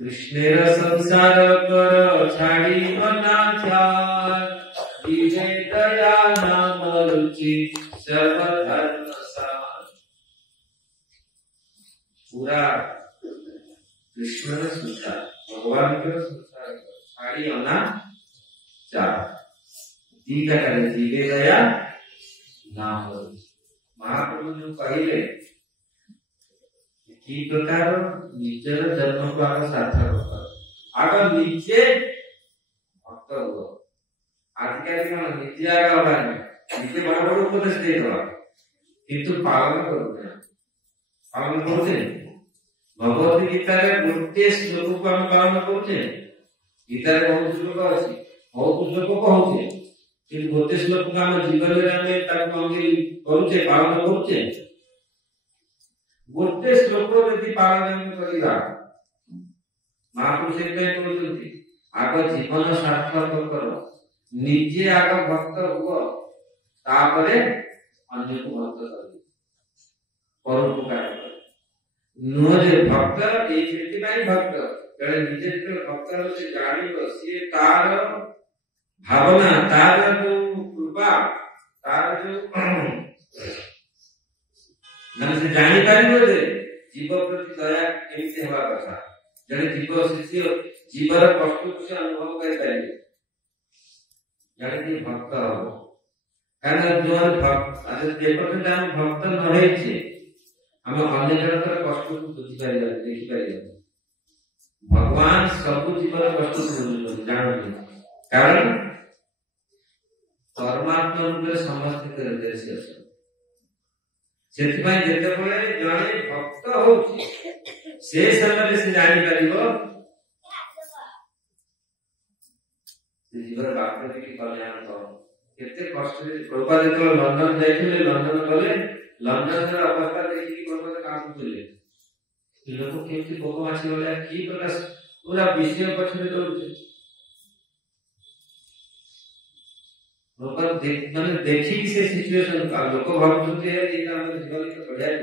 कृष्णेर संसार कर छाड़ी अनाचार दिवे दया नाम रुचि सर्व धर्म सार पूरा कृष्ण संसार भगवान के संसार छाड़ी अनाचार दीटा करे दिवे दया नाम महाप्रभु जो कहले की प्रकार निजर जन्म को आगे सार्थक कर आगे नीचे भक्त हो आजकल कौन निजे आगे होगा निजे बड़ा बड़ा उपदेश दे दो किंतु पालन करते भगवत गीता रे गोटे श्लोक को हम पालन करते गीता रे बहुत श्लोक अछि बहुत श्लोक कहउते कि गोटे श्लोक को हम जीवन रे हमें ताको अंगे करूचे पालन करूचे गोटे श्लोक यदि पालन करिबा महापुरुष के कहउते आग जीवन सार्थक करो निजे आग भक्त हुओ तापरे अन्य को भक्त करो परोपकार करो नोजे भक्त ए सेति नाही भक्त जड़े निजे भक्त से जानिबो से तार भावना तार जो कृपा तार जो मन से जानी पारिबो जे जीव प्रति दया केमिति हेबा कथा जड़े जीव शिष्य जीवर कष्ट से अनुभव कर पाइबे जड़े कि भक्त हो कारण जो भक्त आज देखो जे हम भक्त न होई छे हम अन्य जगत कष्ट को बुझी पारिबा देखि पारिबा भगवान सब जीवन कष्ट को बुझुछन जानते कारण परमात्मा रूपे समस्त निर्देश अछि सेति पय जेते बळे जणे भक्त होछि से समय से जानि परिबो जीवन बापरे की कल्याण करो केते कष्ट रे प्रभुपाद तो लंदन जाइथिले लंदन गले लंदन रे अवस्था देखि प्रभुपाद काम कले लोक केति भोग आसी वाला की प्रकार पूरा विषय पछरे दौड़ते लोग माने देखी से सिचुएशन का लोग भावुते है ये काम जीवन तो बढ़िया है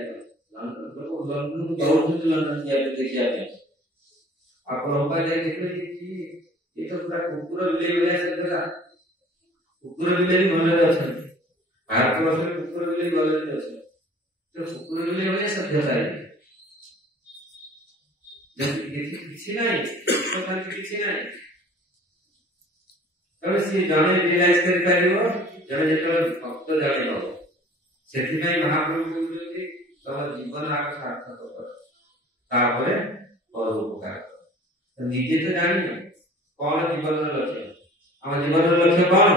लोग लंदन बहुत लंदन जाके देखिया है आप लोग का जाके देखो कि ये तो पूरा कुकुर बिल्ली वाला सदरा कुकुर बिल्ली भले अछन भारत वर्ष में कुकुर बिल्ली भले अछन तो कुकुर बिल्ली वाला सभ्यता है जब किसी नहीं तो खाली किसी नहीं तबे से जाने रियलाइज कर पारिबो जने जेतले भक्त जाने हो सेति में महाप्रभु कहउछथि सार्थक कर तापरे और उपकार तो निजे तो जानी कौन जीवन लक्ष्य आम जीवन लक्ष्य कौन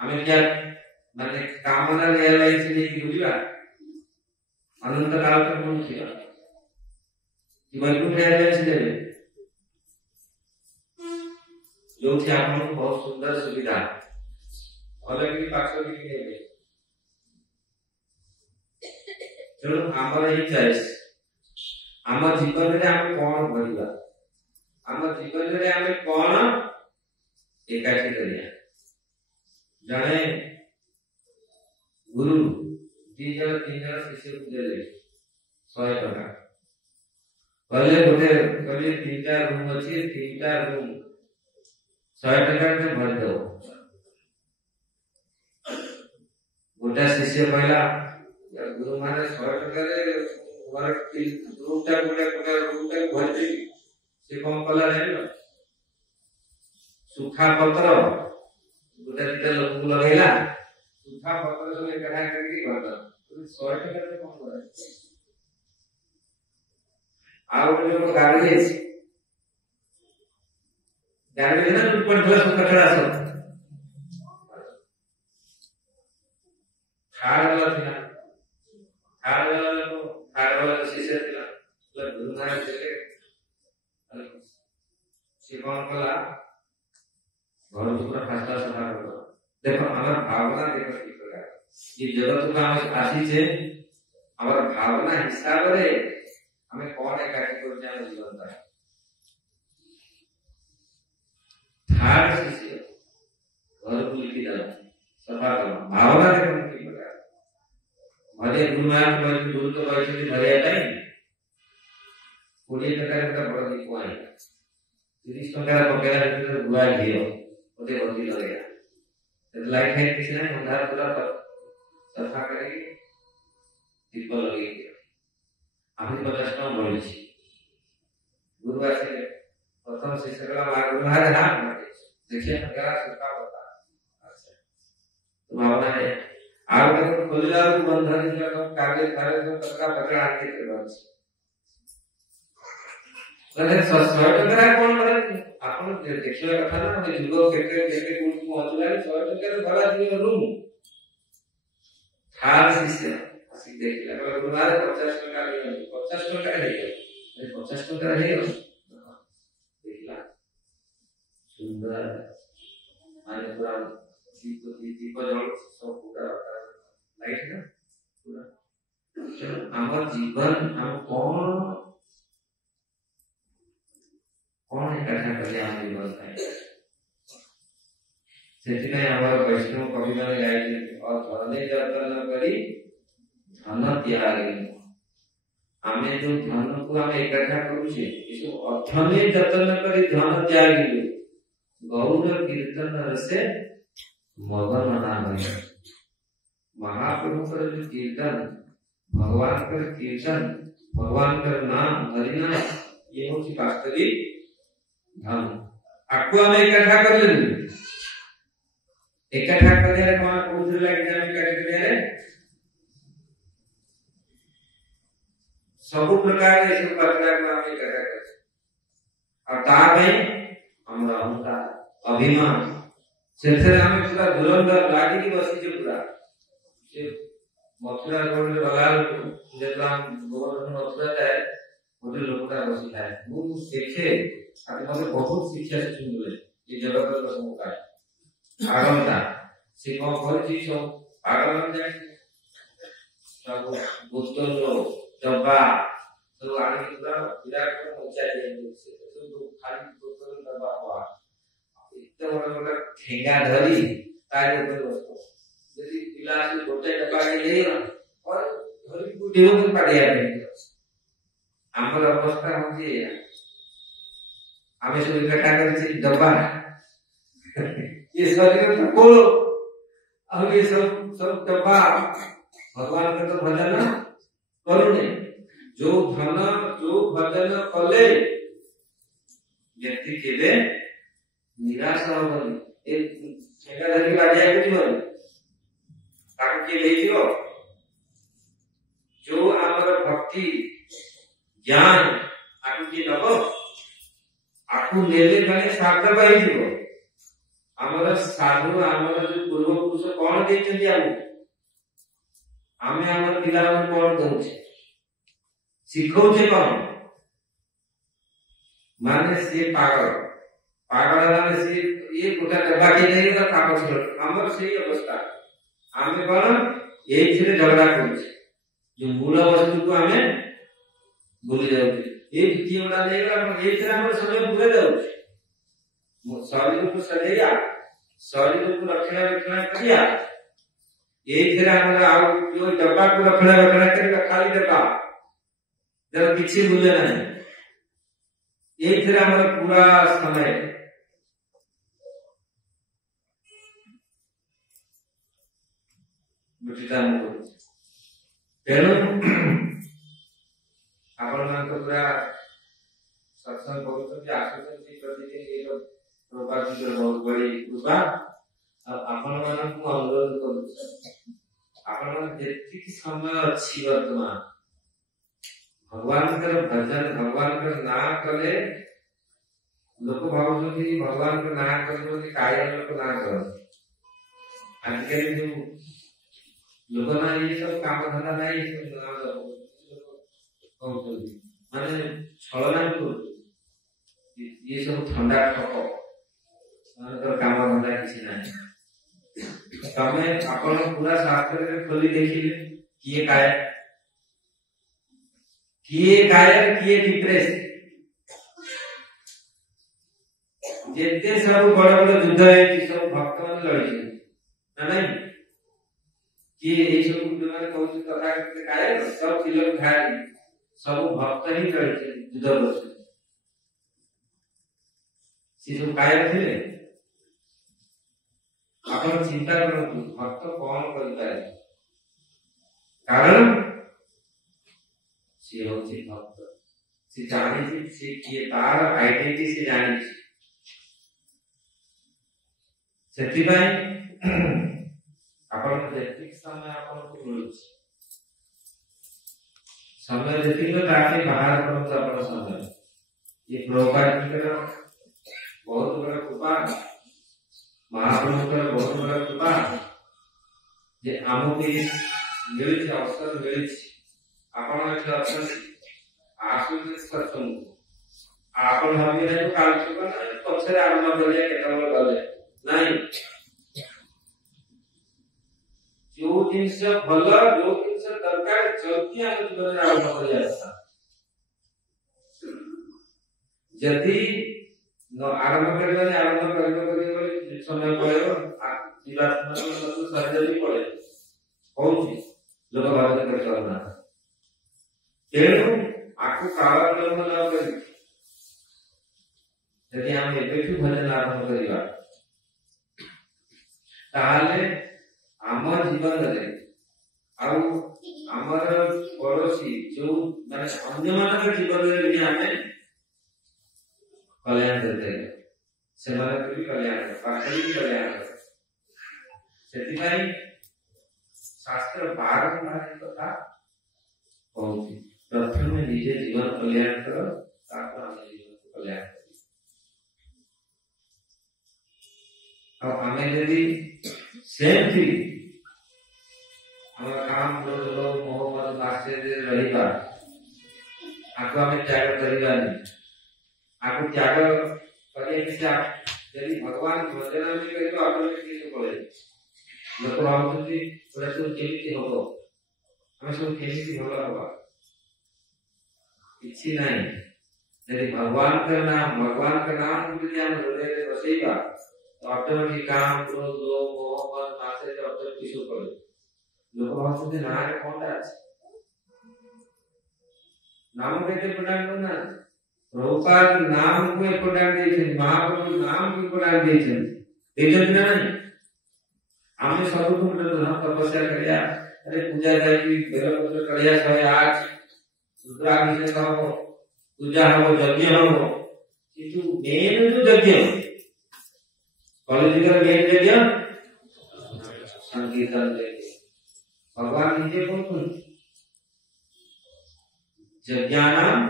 आम क्या माने कामना रियलाइज नहीं बुझा अनंत काल तक पहुंचेगा जीवन को रियलाइज देवे जो थी आपन बहुत सुंदर सुविधा अलग भी पार्श्व भी नहीं चलो आमर ही चॉइस आम जीवन में आम कौन भरिबा आम जीवन में आम कौन एकाठी करिया जने गुरु दी जन तीन जन शिष्य को देले 100 टका कहले गोटे कहले तीनटा रूम अछि तीनटा रूम 100 टका में भर दो गोटा शिष्य कहला गुरु माने 100 टका रे घर रूमटा गोटे गोटे रूमटा भर दे से कौन कला जानिलो सुखा पत्र गोटे दिटा लोक लगैला सुखा पत्र सब इकट्ठा करके भर दो 100 टका रे कौन करे आ गोटे लोक गाड़ी ना ऊपर थोड़ा सा कचरा सब खाड़ वाला शिष्य थिला गुरु महाराज थे से कौन कला घर पूरा खास्ता सफा कर देखो हमार भावना देखो की प्रकार ये जगत को हम आसी छे हमार भावना हिसाब रे हमें कौन एकाठी कर जान जीवन था थार शिष्य घर को लिखी डालो सफा करो भावना देखो की प्रकार भले गुरु महाराज गुरु तो कहते भले टाइम 20 टका का बड़ दी को आई 30 टका पकेला भीतर गुआ दियो ओते बंदी लगेगा लाइट है किसी ने अंधार पूरा सफा करेगी दीप लगेगी आमी 50 टका बोली छी गुरुवार से प्रथम शिष्य का मार्ग महाराज हाथ मारे देखिए अगर सुखा होता अच्छा तो भावना है आप अगर खोलला को बंधन का कागज धारे तो टका पकड़ा के करवा अरे 100 टका कौन करे आपण देखिला कथा ना जे जुगो केके केके कोन पहुंचला 100 टका रे भरा दियो रूम खार शिष्य असि देखिला गुरुवार 50 टका ले 50 टका ले 50 टका ले देखिला सुंदर आने पूरा दीप जल सब पूरा लाइट ना पूरा हमार जीवन हम कौन इकट्ठा कर हम जीवन है सेतिने हमार वैष्णव कवि माने गाई और धने जतन करी धन त्यागी हमें जो धन को हम इकट्ठा करू छे इसको अधने जतन करी धन त्यागी गौर कीर्तन रसे मगन मना गए महाप्रभु का जो कीर्तन भगवान का कीर्तन भगवान का नाम हरिनाम ये होची वास्तविक धन आपको हमें इकट्ठा कर लेंगे इकट्ठा करने रे कौन पूछ लगे जाने करके रे सब प्रकार के सब प्रकार को हमें इकट्ठा कर और ता में हमरा होता अभिमान सेथे हमें पूरा धुरंधर लागी की बसी जो पूरा से मथुरा रोड में बगाल जेता हम गोवर्धन मथुरा जाए मुझे लोग का बसी है वो देखे आप मुझे बहुत शिक्षा से सुन ले ये जगत का समुका है आगमता से कौन कोई चीज हो आगमन जाए सब बोतल लो डब्बा तो आगे पूरा विराट को पहुंचा दिया से तो खाली बोतल डब्बा हुआ इतना बड़ा ठेंगा धरी तारे ऊपर बसो यदि गिलास में गोटे डब्बा के ले और धरी को देव में पड़िया है हमर अवस्था होती है हमें सब इकट्ठा करके डब्बा ये शरीर में खोलो अब ये सब डब्बा भगवान का तो भजन करुणे जो भजन कले व्यक्ति केले निराश होबनी ए ठेका धरी बाजे आके ताकि ले जो आमर भक्त भक्ति ज्ञान आकु की नब आकु नेले गले सार्थक पाई जीवो हमर साधु हमर जो पूर्व पुरुष कोन देचंती आमे हमर पिला कोन दउछे सिखौछे कोन माने से पागल पागल माने से ये गोटा डब्बा के नहीं तो कागज छोड़ हमर सही अवस्था आमे कोन एई छिरे झगड़ा करूछे जो मूल वस्तु को हमें भूल जाउछे ए द्वितीय बड़ा लेगा ए छिरे हमर समय भूल जाउछे शरीर को सदैया शरीर को रक्षणा करिया एक जरा हमरा आउ जो डब्बा को रखना करके खाली डब्बा जब किसी भूले नहीं एक जरा हमरा पूरा समय बुझिता मु तेणु आपण मान पूरा सत्संग बहुत आसुचंती प्रतिदिन ये प्रभुपाद जी बहुत बड़ी कृपा आपण मान को अनुरोध करू आपण मान जेतिक समय अछि वर्तमान भगवान का भजन भगवान का नाम कले लोक भावुଛନ୍ତି भगवान का नाम करबो काय लोक ना कर आजकल जो लोक ना ये सब काम धंधा नहीं माने छलना को ये सब ठंडा ठको मानकर काम धंधा किसी नहीं तमे आपण पूरा शास्त्र में खोली देखिले किए कायर किए डिप्रेस जेते सब बड़ बड़ युद्ध है सब भक्त मान लड़ी ना नहीं कि ए सब गुरुमान कहउछ कथा के कायर सब तिलक खाई सब भक्त ही लड़ी युद्ध करछ से सब कायर थे आपण चिंता करନ୍ତୁ भक्त कौन करिपारे कारण से होछि भक्त से जानि से किए तार आइडेंटिटी से जानि सेति भाई आपण जेतिक समय आपण को मिलुछि समय जेतिक ताके बाहर करନ୍ତୁ आपण समय ये प्रभुपाद जी का बहुत बड़ा कृपा महाप्रभु का बहुत बड़ा कृपा जे आमो के मिलि अवसर मिलि आपण एठे अछन आसुते सत्संग आपण भाबी नै काल चुका पछरे आरंभ करिया केतबल गले नहीं जो जिनस भल जो जिनस दरकार जल्दी हम जीवन में आरंभ करिया यदि न आरंभ करबे समय पड़ेगा जीवात्मा तो शरीर भी पड़े होउची लोक भावना कर करना तेणु आकु कालक्रम न करी यदि हम एबेठु भजन आरंभ करिबा ताले आम जीवन रे आउ हमर पड़ोसी जो माने अन्य मानक जीवन रे भी हमें कल्याण देते से मानक भी कल्याण पाखरी भी कल्याण सेति भाई शास्त्र बारंबार कथा कहउची प्रथम निजे जीवन कल्याण कर तापर हम जीवन को कल्याण करी अब हमें यदि सेम थी हम काम लोग मोहब्बत मासे दे रहिबा आको हमें त्याग करिबा नहीं आको त्याग करिए कि यदि भगवान भजन में करिबा ऑटोमेटिकली पड़े लोक भावुଛନ୍ତି पुरा सब केमिति होबो हम सब केमिति भला होबा इच्छी नहीं यदि भगवान का नाम यदि हम हृदय में बसेगा तो ऑटोमेटिक काम क्रोध लोभ मोह मद मात्सर्य से ऑटोमेटिक शुरू पड़े लोक भावुଛନ୍ତି ना रे कोनटा अछि नाम कहते प्रदान करना प्रभुपाद नाम को प्रदान देछन महाप्रभु नाम को प्रदान देछन देछन नहीं आमे सब को हम तपस्या करिया अरे पूजा जाई बेल पत्र करिया 108 रुद्राभिषेक हो पूजा हो यज्ञ हो किंतु मेन जो यज्ञ कॉलेज का मेन यज्ञ संकीर्तन यज्ञ भगवान निजे बोलते यज्ञानाम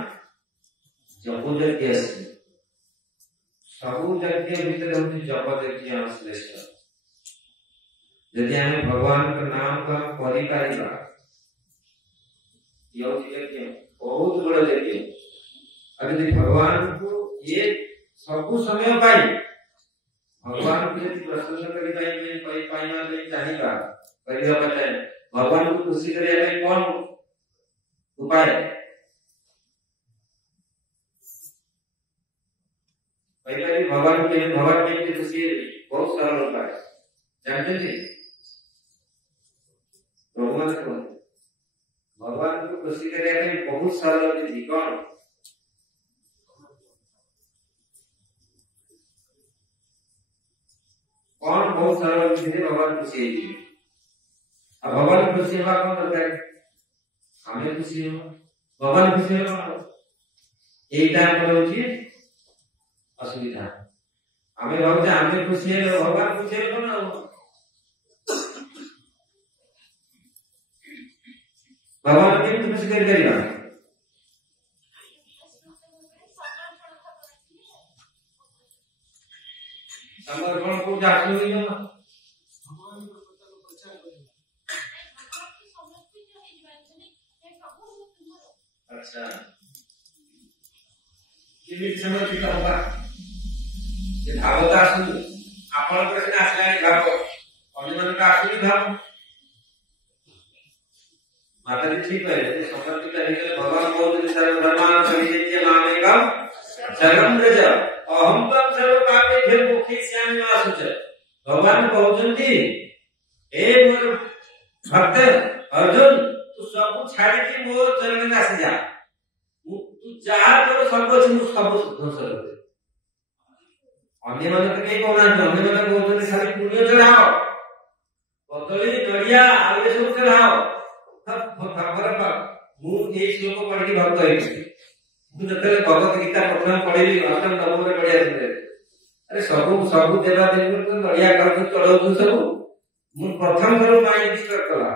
जपो यज्ञ अस्ति सबु यज्ञ भीतर होती जप यज्ञ श्रेष्ठ यदि हमें भगवान का नाम का परिकारिका यज्ञ बहुत बड़ा यज्ञ अगर भगवान को ये सबु समय पाई भगवान को यदि प्रसन्न करी पाइना चाहिएगा करिया बताए भगवान को खुशी करे हमें कौन उपाय पहले भगवान के खुशी बहुत सरल उपाय जानते थे भगवान को खुशी करे हमें बहुत सरल विधि कौन बहुत सरल विधि भगवान खुशी है अब भगवान खुशी हुआ कौन करता है हमें खुशी हो भगवान खुशी हो एक टाइम पर होती असुविधा हमें भावते हमें खुशी है भगवान खुशी है ना भगवान के खुशी कर करेगा समर्पण को जाते हुए ना अच्छा किमित समर्पित होगा ये भावता आसु आपण प्रश्न आसलाय भाव अन्यमान का आसु भाव माता जी ठीक है समर्पित है भगवान बहुत सर्व धर्मान परित्यज्य मामेकम शरणं व्रज अहम तम सर्व कामेभ्यो मोक्षयिष्यामि मा शुच भगवान कहउछन्ती ए मोर भक्त अर्जुन तू सब छाड़ी के मोर चरण में आसी जा तू जहा कर सब ध्वंस कर अन्य मन के कोना अन्य मन कहउछन्ती खाली पुण्य चढ़ाओ कदली नडिया आ ये सब चढ़ाओ खबर पा मु ए श्लोक पढ़ के भक्त है मु जतले भगवत गीता प्रथम पढ़ेली अष्टम नवम रे पढ़िया सुने अरे सब देवा देवी को नडिया कर चढ़ाउ सब मु प्रथम थरो माई डिस्कस कला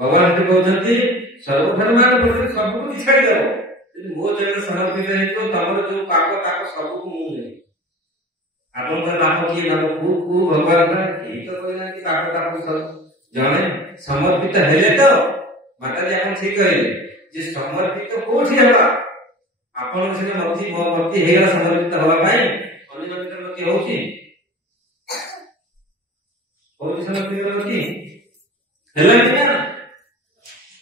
भगवान के कहउछन्ती सर्वधर्मान प्रति सब को छाड़ी दो यदि मो चरण समर्पित है तो तमर जो पाप ताको सब को मु नहीं आपण का नाम किए नाम को भगवान का यही तो कहना कि पाप ताको सब जने समर्पित हेले तो माता जी आपण ठीक कहले जे समर्पित कोठी हला आपण से मति हेला समर्पित हवा पाई अन्य मंत्र मति होची होची समर्पित मति हेला क्या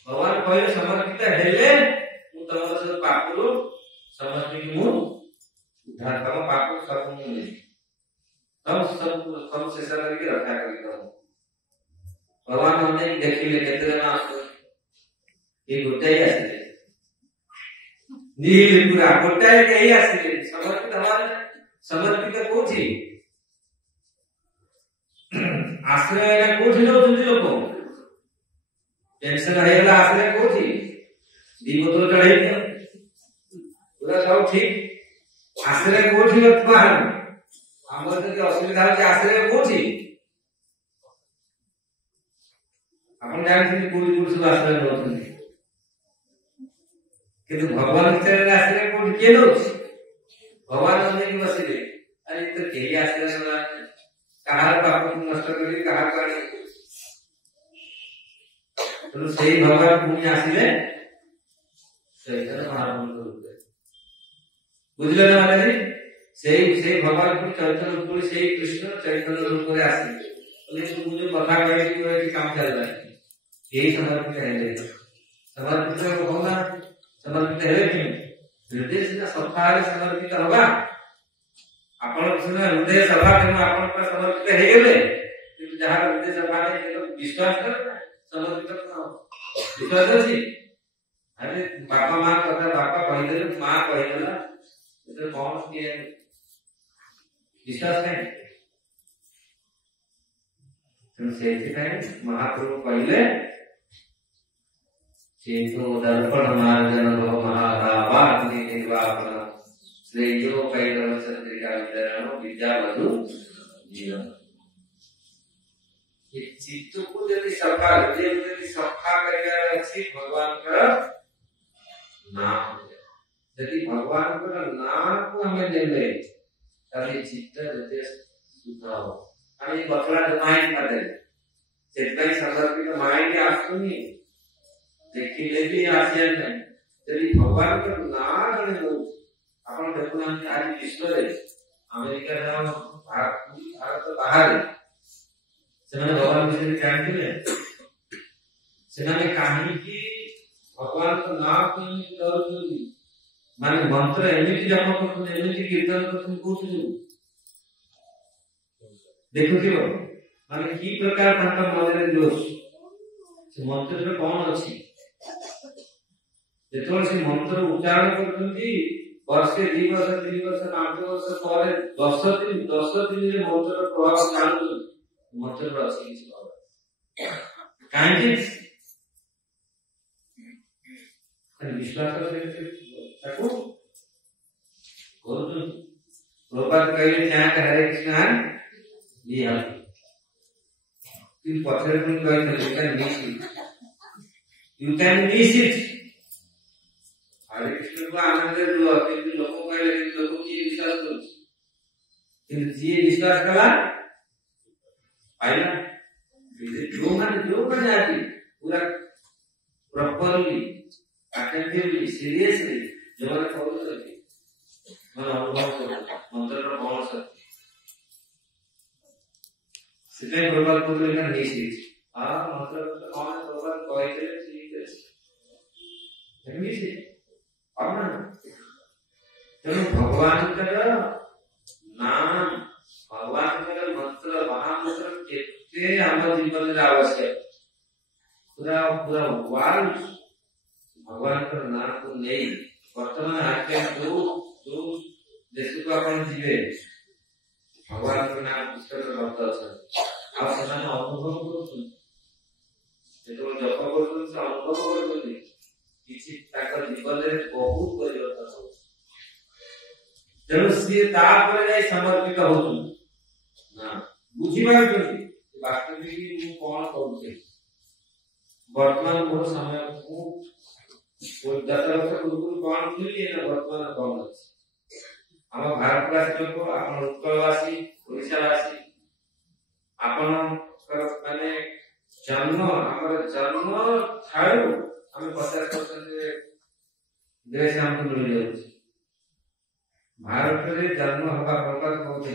भगवान कहले समर्पित हेले मु तमर सब पापरो समर्पित मु उद्धार तम पाप सब मु नहीं सब शेष करके रखा करके भगवान हमने देखिले केतरे मास ये गोटाई आसीले नील पूरा गोटाई कहीं आसीले समर्पित हमारे समर्पित कोठी आश्रय ना कोठी नो तुझे लोगों टेंशन रहेला आश्रय कोठी दी बोतल चढ़ाई दियो पूरा सब ठीक आश्रय कोठी वर्तमान हमर के असुविधा है आश्रय कोठी आपण जानते कोई पुरुष आश्रय नौथि किंतु भगवान चरण आश्रय कोठी के नो भगवान हमने की बसिले अरे तो के आश्रय ना कहार पाप को नष्ट करी कहार करे तो सही भगवान पुण्य आसिले चैतन्य महाप्रभु रूपे बुझले ना माने सही भगवान को चैतन्य रूप में सही कृष्ण चैतन्य रूप में आसिले तो मुझे कथा कहे कि काम चल रहा है यही समर्पित है समर्पित होगा समर्पित है क्यों हृदय से सफा समर्पित होगा आपण सुना हृदय सफा करना आपण पर समर्पित है गेले कि जहां हृदय सफा है तो विश्वास कर समर्पित ना विश्वास अछि अरे बापा मां कथा बापा कहले मां कहला तो कौन के विश्वास है तो महाप्रभु कहले चेतो दर्पण मार्जन भव महाभावाग्नि निर्वापन श्रेयो कैरव चंद्रिका वितरण विद्यावधु जीवन ये चित्त को यदि सफा हृदय यदि सफा करिया अछि भगवान का नाम यदि भगवान को नाम को हमें देंगे तभी चित्त हृदय शुद्ध हो। हम ये बतला माइंड कर दे जितना समर्पित माइंड आसुनी देखिए भी आसियन नहीं यदि भगवान को नाम देंगे अपन देखो हम आज विश्व रे अमेरिका नाम भारत बाहर से भगवान विषय जानते हैं से कहानी की भगवान को नाम नहीं माने मंत्र एमिति जप करते एमिति कीर्तन करते कोथु देखो कि माने की प्रकार तांका मन रे जोश से मंत्र रे कोन अछि जेतोल से मंत्र उच्चारण करथि वर्ष 2 वर्ष 3 वर्ष 5 वर्ष पर 10 दिन रे मंत्र रो प्रभाव चालू मंत्र रो अछि किछि बाबा काहे विश्वास ताको कोन प्रभात कहिए क्या हरे कृष्ण जी हां तीन पत्थर में कहि you can miss it हरे कृष्ण को आनंद लो किंतु लोगों का लोगों की विश्वास करो किंतु ये विश्वास करा आइना जो माने आती पूरा प्रॉपरली अटेंटिवली सीरियसली जो मैंने फॉलो करती मैं अनुभव करता मंत्र का कौन सा सिद्धांत प्रभाव को लेकर नहीं सीख मंत्र का कौन है प्रभाव कोई के ठीक है नहीं सीख अब ना तो भगवान का नाम भगवान का मंत्र महामंत्र कितने हमारे जीवन में आवश्यक पूरा पूरा वर्ल्ड भगवान का नाम को नहीं वर्तमान आज्ञा जो देश को अपन जीवे भगवान का नाम पुस्तक भक्त अछन आप समान अनुभव करू जेतो जप करू से अनुभव करू किछि ताकर जीवन रे बहुत परिवर्तन हो जब से तापर जाय समर्पित होतु ना बुझी पाउछी वास्तविक मु कोन करू वर्तमान मोर समय को कोई 10 वर्ष पूर्व कौन थी ना वर्तमान कौन अछि हम भारतवासी को आपण उत्कलवासी ओडिशावासी आपण माने जन्म हमर जन्म थारू हम 50% देश हमको मिल जाउछि भारत रे जन्म होगा प्रकार कहते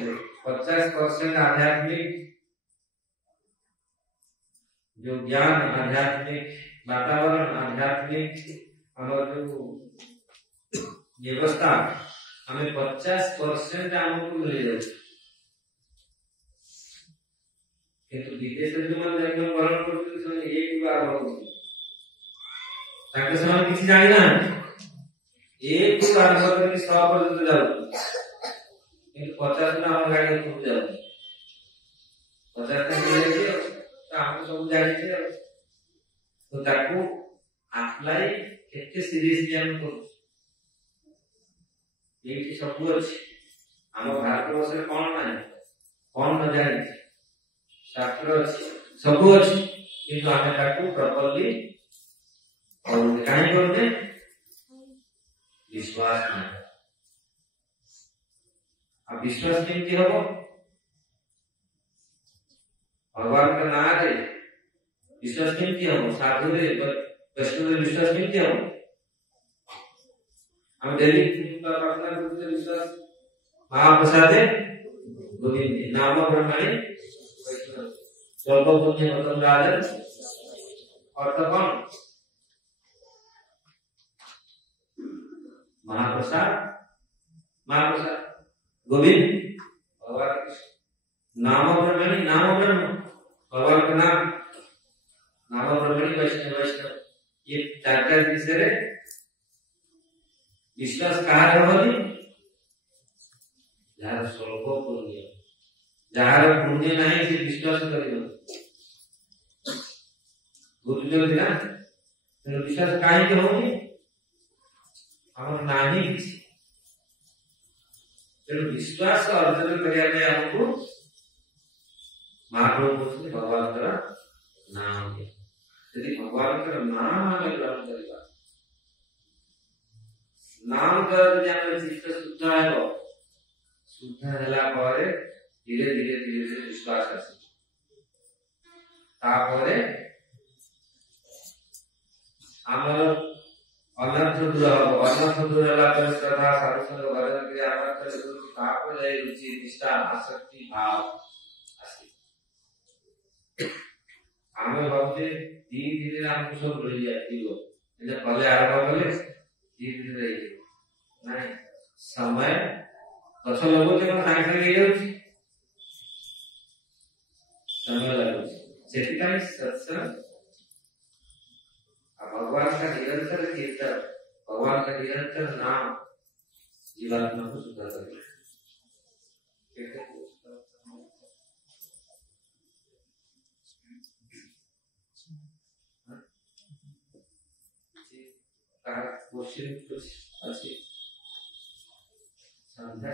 50% आध्यात्मिक जो ज्ञान आध्यात्मिक वातावरण आध्यात्मिक हमारे जो व्यवस्था हमें 50% हमको मिल जाए किंतु विदेश जो मन जाके ग्रहण करते हैं एक बार हो ताकि समय किसी जाने ना एक बार करके 100 पर्यंत जाओ किंतु 50 ना हम गाड़ी को जाओ 50 तक मिले तो हम सब जाने तो ताकू अप्लाई केते सीरियसली हम को ये सब अछि हम भारत वर्ष रे कोन ना कोन न जानि शास्त्र अछि सब अछि किंतु हमें ताकू प्रॉपर्ली और काहे करते विश्वास ना अब विश्वास केमती हो भगवान का नाम रे विश्वास केमती हो साधु रे वैष्णव विश्वास केमती हो हम डेली प्रार्थना करते विश्वास महाप्रसाद गोविंद नाम ब्रह्मणे वैष्णव स्वल्प पुण्य मतलब राजन और तपन महाप्रसाद गोविंद भगवान कृष्ण नाम ब्रह्मणे नाम ब्रह्म भगवान का नाम ब्रह्मणे वैष्णव ये 4 विषय विश्वास कहा होली यार स्वल्प पुण्य जार पुण्य नहीं से विश्वास करियो बुझियो ना तो विश्वास काहे के होली हम नाही किसी तो विश्वास अर्जन करिया में हमको महाप्रभु से भगवान का नाम यदि भगवान का नाम हमें ग्रहण करेगा नाम द्वारा जब चित्त शुद्ध है शुद्ध है धीरे धीरे धीरे धीरे विश्वास आसे तापरे आमर अनर्थ दूर हो अनर्थ दूर होला पर श्रद्धा साधु संग भजन क्रिया आमर कर तापरे रुचि निष्ठा आसक्ति भाव आसे आमे भावते धीरे धीरे हमको सब मिल जाती हो जब पहले आरंभ करें धीरे धीरे नहीं समय दस लोगों के साथ ले जाऊँ समय लगो सेटिकाई सत्संग भगवान का निरंतर कीर्तन भगवान का निरंतर नाम जीवात्मा को सुधार करेगा क्वेश्चन कुछ अच्छी समझा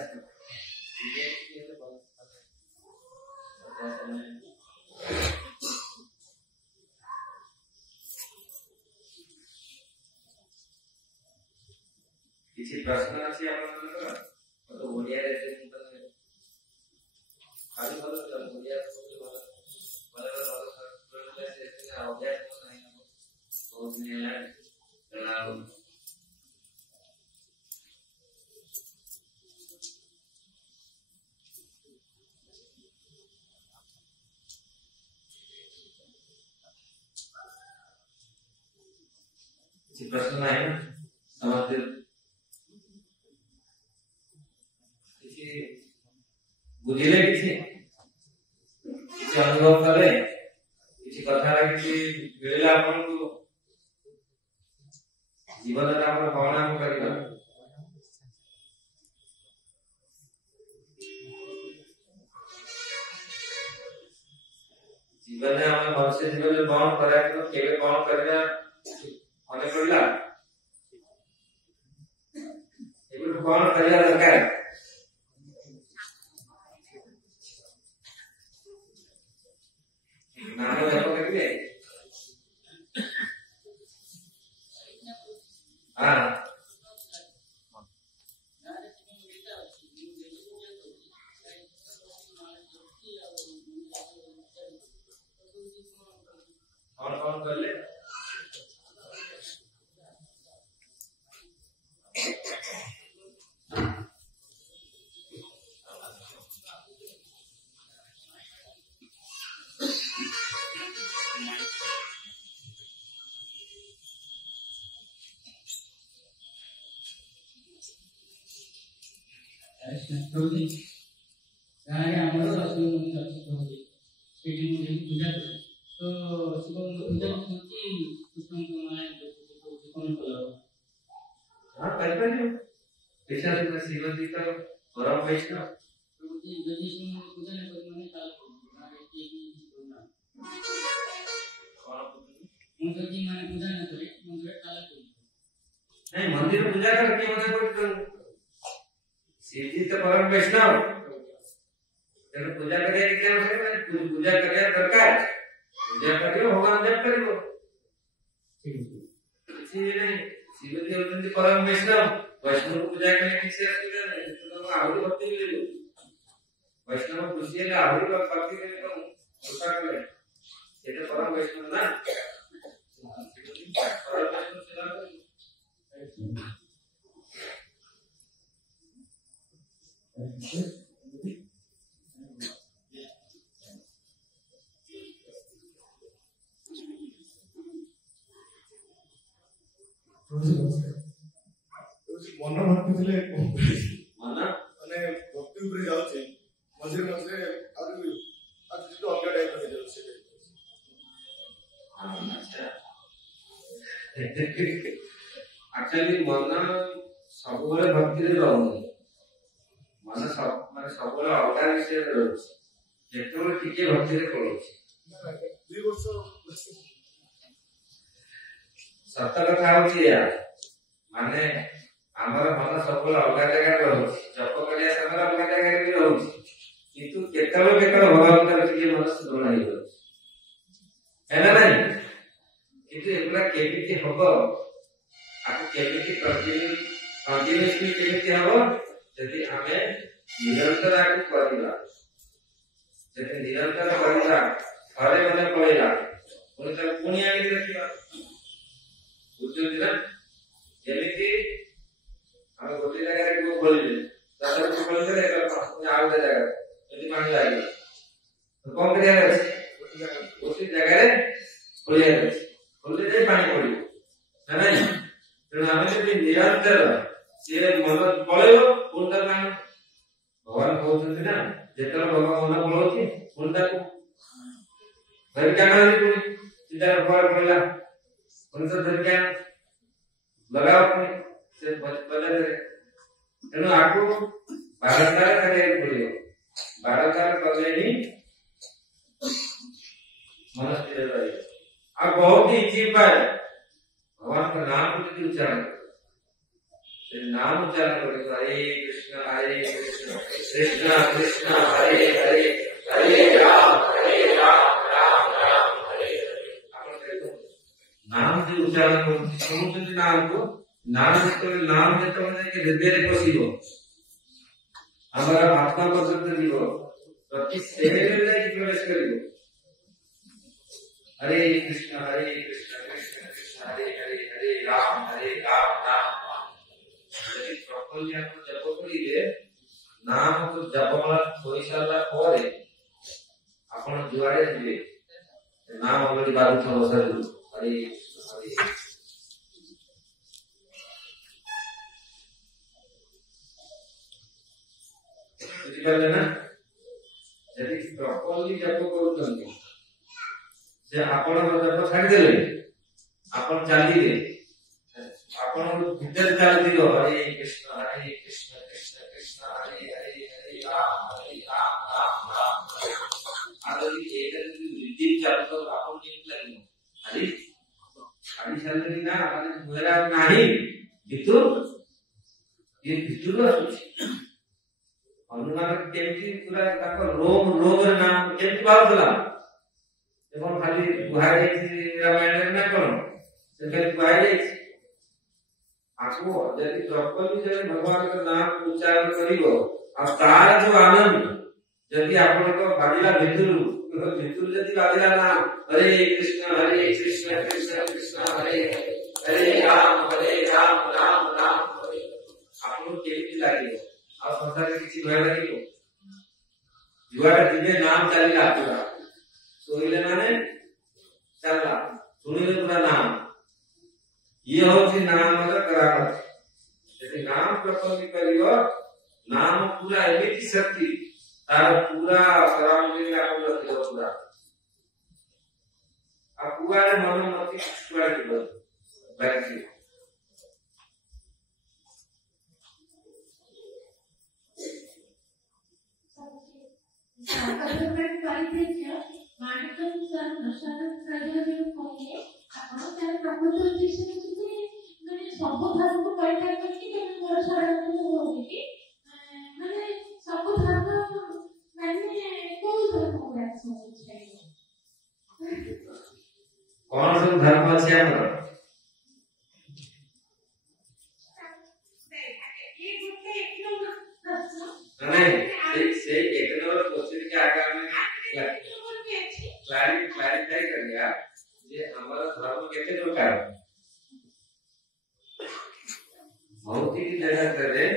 किसी प्रश्न अच्छी आपका तो ओडिया रहते हैं तो खाली बोलो जब ओडिया बोलो बोलो ऐसे आओ जाए तो नहीं तो नहीं है चलाओ किसी प्रश्न है ना समझते बुझिले किसी अनुभव कले किसी कथा किसी मिलला आपन को जीवन रे आपण भावना को करिबा जीवन में हम मनुष्य जीवन में कौन करा तो केवे कौन करना मने पड़ला एबे कौन करिया दरकार नाम जप करिए हां कौन कर ले नहीं मंदिर में पूजा करके शिव जी तो परम वैष्णव तेरे पूजा करिए क्या हो पूजा करिए दरकार पूजा करियो भगवान जप करियो नहीं शिव जी होते परम वैष्णव वैष्णव पूजा करने की से असुविधा नहीं तो आहुति भक्ति मिलेगी वैष्णव पूजिए ना आहुति भक्ति करने को कृपा करें ये तो परम वैष्णव ना परम वैष्णव सेवा मन भक्ति ଥିଲେ मन ମାନେ ଭକ୍ତି ଉପରେ ଯାଉଛି ମଝିରେ ମଝିରେ ଆଜି ଯେତେ ଅଲଗା ଟାଇପ ର ହେଇଯାଉଛି एक्चुअली मन सबुबले भक्ति रे रहउनी मन सब माने सबुबले अलगा विषय रे रहउछि जेतोले टिके भक्ति रे पळउछि 2 वर्ष सत्य कथा होछि या माने हमर मन सबुबले अलगा जगह रे रहउछि जप करिया समय अलगा जगह रे रहउछि किंतु केतलो भगवान का टिके मन स्मरण आइ रहउछि है ना नहीं किंतु एकला केमिति हबो आपको केमिति प्रति कंटिन्यूअसली केमिति हबो यदि हमें निरंतर आकु करिबा यदि निरंतर करिबा घरे मने पळेला पुणी आगे देखिबा बुझुछि ना जेमिति हम गोटे जगह रे को खोलिले तापर को खोलिले एक आउ दे जगह यदि पानी लागे तो कौन करिया अछि गोटे जगह रे खोलिया अछि खोलले जे पानी पड़िबो ना नहीं तेणु आमे यदि निरंतर से मन पळेबो पुनता ना भगवान कहउछन्ति ना जेतर भगवान मन पळौछि पुनता को भर क्या करली सीधा फल पड़ला पुनता धर क्या लगाओ अपने से बदल दे तेणु आकु बारंबार करे पड़ियो बारंबार करले ही मन स्थिर रहे आ बहुत ही इजी पाए भगवान का नाम को यदि उच्चारण से नाम उच्चारण करें हरे कृष्ण कृष्ण कृष्ण हरे हरे हरे राम राम राम हरे हरे नाम जो उच्चारण करते समझते नाम को नाम जब के हृदय रे पसिबो हमारा आत्मा पर्यंत जीवो प्रति सेकेंड में प्रवेश करियो हरे कृष्ण कृष्ण कृष्ण हरे हरे हरे राम राम यदि प्रॉपर्ली आप जप करिले नाम को जपमाला होई सारा परे आपण जुआड़े जिवे नाम ऑलरेडी बाबू थो सर हरे हरे बुझिपाले ना यदि प्रॉपर्ली जप करूछन्ती से आपण जप छाडी देले आपण चालीले आपण भीतर चाली दियो हरे कृष्ण कृष्ण कृष्ण हरे हरे हरे राम राम आदि एक विधि चालू तो आपण केमि लागलो हरि हरि चालले ना आपण मुरा नाही किंतु ये भितुर आछी अनुमान केमि पूरा ताको रोम नाम केमि बाउतला एवं खाली गुहाई रामायण ना कोन से खाली गुहाई आपको यदि प्रॉपर्ली जब भगवान का नाम उच्चारण करिवो आ तार जो आनंद यदि आपण को बाजिला भितुर यदि बाजिला नाम हरे कृष्ण कृष्ण कृष्ण हरे हरे राम राम हरे आपण केमि लागियो आ संसार किछि भय लागियो जुआर दिवे नाम चलिला पूरा सोइले माने चलला सुनिले पूरा नाम ये होची नाम करामत यदि नाम प्रपंच करियो नाम पूरा एमिति शक्ति तार पूरा सराउंडिंग ला पूरा पूरा आ पूरा मन मति पूरा दिबो बैठी सब धर्म को परित्याग करके मोर शरण होगी कि माने सब धर्म माने कोन धर्म को एक्सेप्ट चाहिए कौन सब धर्म আছে हमर ये गुटे एक नंबर नहीं से एक नंबर क्वेश्चन के आगे में क्लैरिफाई कर दिया जे हमारा धर्म केते प्रकार भौतिक जगत रे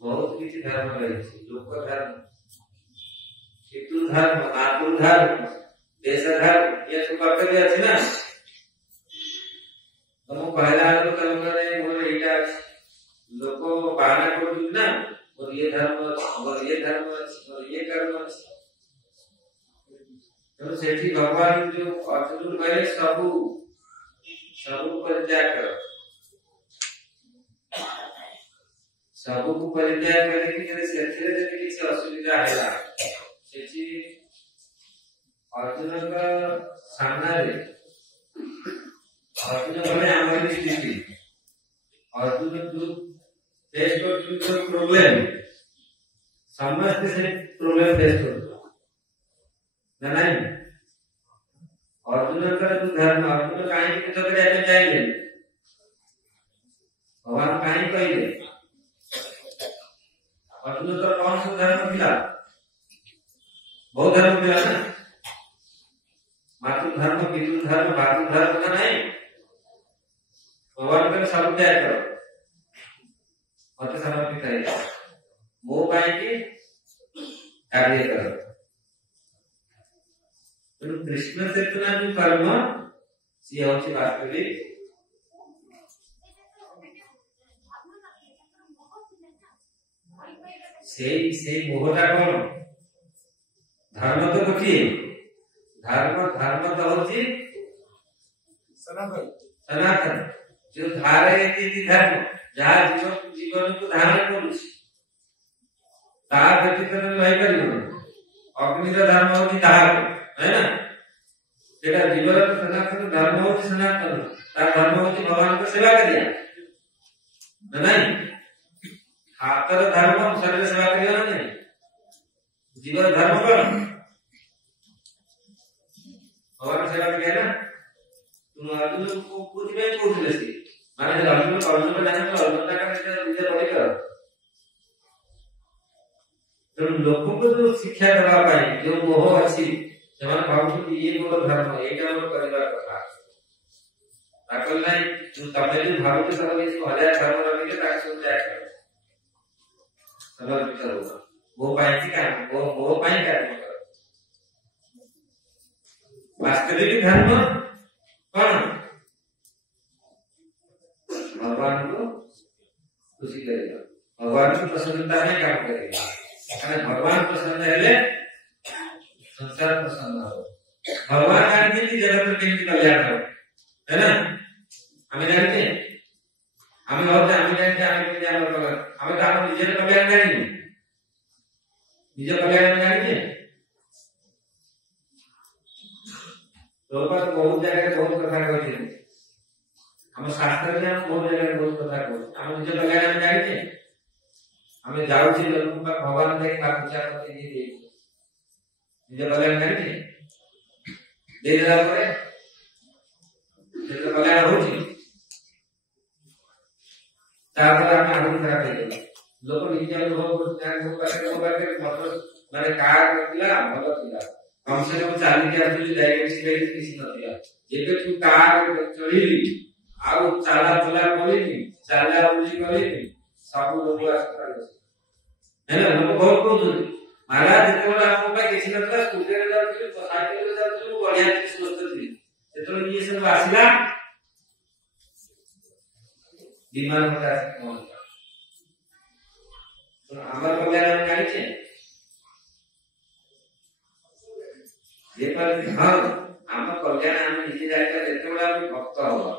बहुत किसी धर्म रही लोक धर्म पितृ धर्म मातृ धर्म देश धर्म ये सब कर्तव्य अछि ना हम पहला तो कर्म करे मोर एटा लोक बाना करू ना और ये धर्म और ये कर्म तो सेठी भगवान जो अर्जुन करे सब परित्याग करो सबको परित्याग करने की जब सेठरे जब किसी असुविधा हैला सेठी अर्जुन का सामना रे अर्जुन बने हमारी स्थिति अर्जुन जो फेस करते प्रॉब्लम समस्त से प्रॉब्लम फेस करते ना नहीं अर्जुन का जो धर्म अर्जुन कहीं कुछ करे चाहिए भगवान कहीं कहिए अर्जुन तो कौन सा धर्म मिला? बहुत धर्म मिला ना, मातृ धर्म, पितृ धर्म, भातृ धर्म का नहीं। भगवान का सब त्याग करो, मत समर्पित है, मोह पाएंगे कार्य करो। तो कृष्ण चेतना जो कर्म सी होची वास्तविक से मोहटा कौन? धर्म तो गोटे धर्म तो होची सनातन जो धारे धर्म जहाँ जीवन को धारण करुछि ता व्यतीत रही परिबो। अग्नि धर्म होची धार है ना, जेटा जीवन का सनातन धर्म होची सनातन, ता धर्म होची भगवान को सेवा करिया नहीं। हातर धर्म शरीर सेवा करिया नहीं, जीवन धर्म कौन? भगवान सेवा करिया ना। तुम अर्जुन को कुछ में पूछ लेसी माने अर्जुन को जाने तो अर्जुन का विजय पड़ेगा। तो लोगों को जो शिक्षा देवा पाए जो मोह अच्छी ସେମାନେ ଭାବୁଛନ୍ତି ଇଏ ମୋର ଧର୍ମ, ଏଇଟା ମୋର କରିବାର କଥା। ତାକୁ ନାହିଁ ତମେ ଯୋଉ ଭାବୁଛ ସବୁ କିଛି ହଜାର ଧର୍ମ ରଖିଲେ ତାକୁ ସବୁ ତ୍ୟାଗ କର, ସମର୍ପିତ ରହୁଛ। ମୋ ପାଇଁ ମୋ ପାଇଁ କର୍ମ କର। वास्तविक धर्म कौन? भगवान को खुशी करेगा, भगवान की प्रसन्नता में काम करेगा। भगवान प्रसन्न है संसार प्रसन्न हो। भगवान जानते कि जगत में कितनी कल्याण हो, है ना? हमें जानते हैं, हमें होता है, हमें जानते हैं, हमें तो हम निजे कल्याण जानेंगे, निजे कल्याण जानेंगे। तो बहुत जगह बहुत कथा कहते हैं, हम शास्त्र में हम बहुत जगह बहुत कथा कहते हैं। हम निजे कल्याण जानेंगे, हमें जाओ से लोगों का भगवान देख का पूजा करते हैं, निजे कल्याण जानेंगे दे देला परे तो कल्याण होची। तापर हम आहुति खराब हो गए, लोग निजे अनुभव करते माने कार करला भलो थिला, कम से कम 40 के आसु डायबिटीज किसी नथिला। जेबे तू कार चढ़ीली आउ चाला चला करिनी, चाला उली करिनी, सब लोग आसपास है ना। लोग बहुत कहते महाराज जेतबेला हम पे किसी नथिला, स्कूटर रे जाउथि, साइकिल रे जाउथि, बढ़िया स्वस्थ थी। जेतबेला ये सब आसिला बीमार होता है कौन? तो हमारा कल्याण काहे छे ये पर हां हम कल्याण हम निजे जाकर जेतबेला हम भक्त होबा,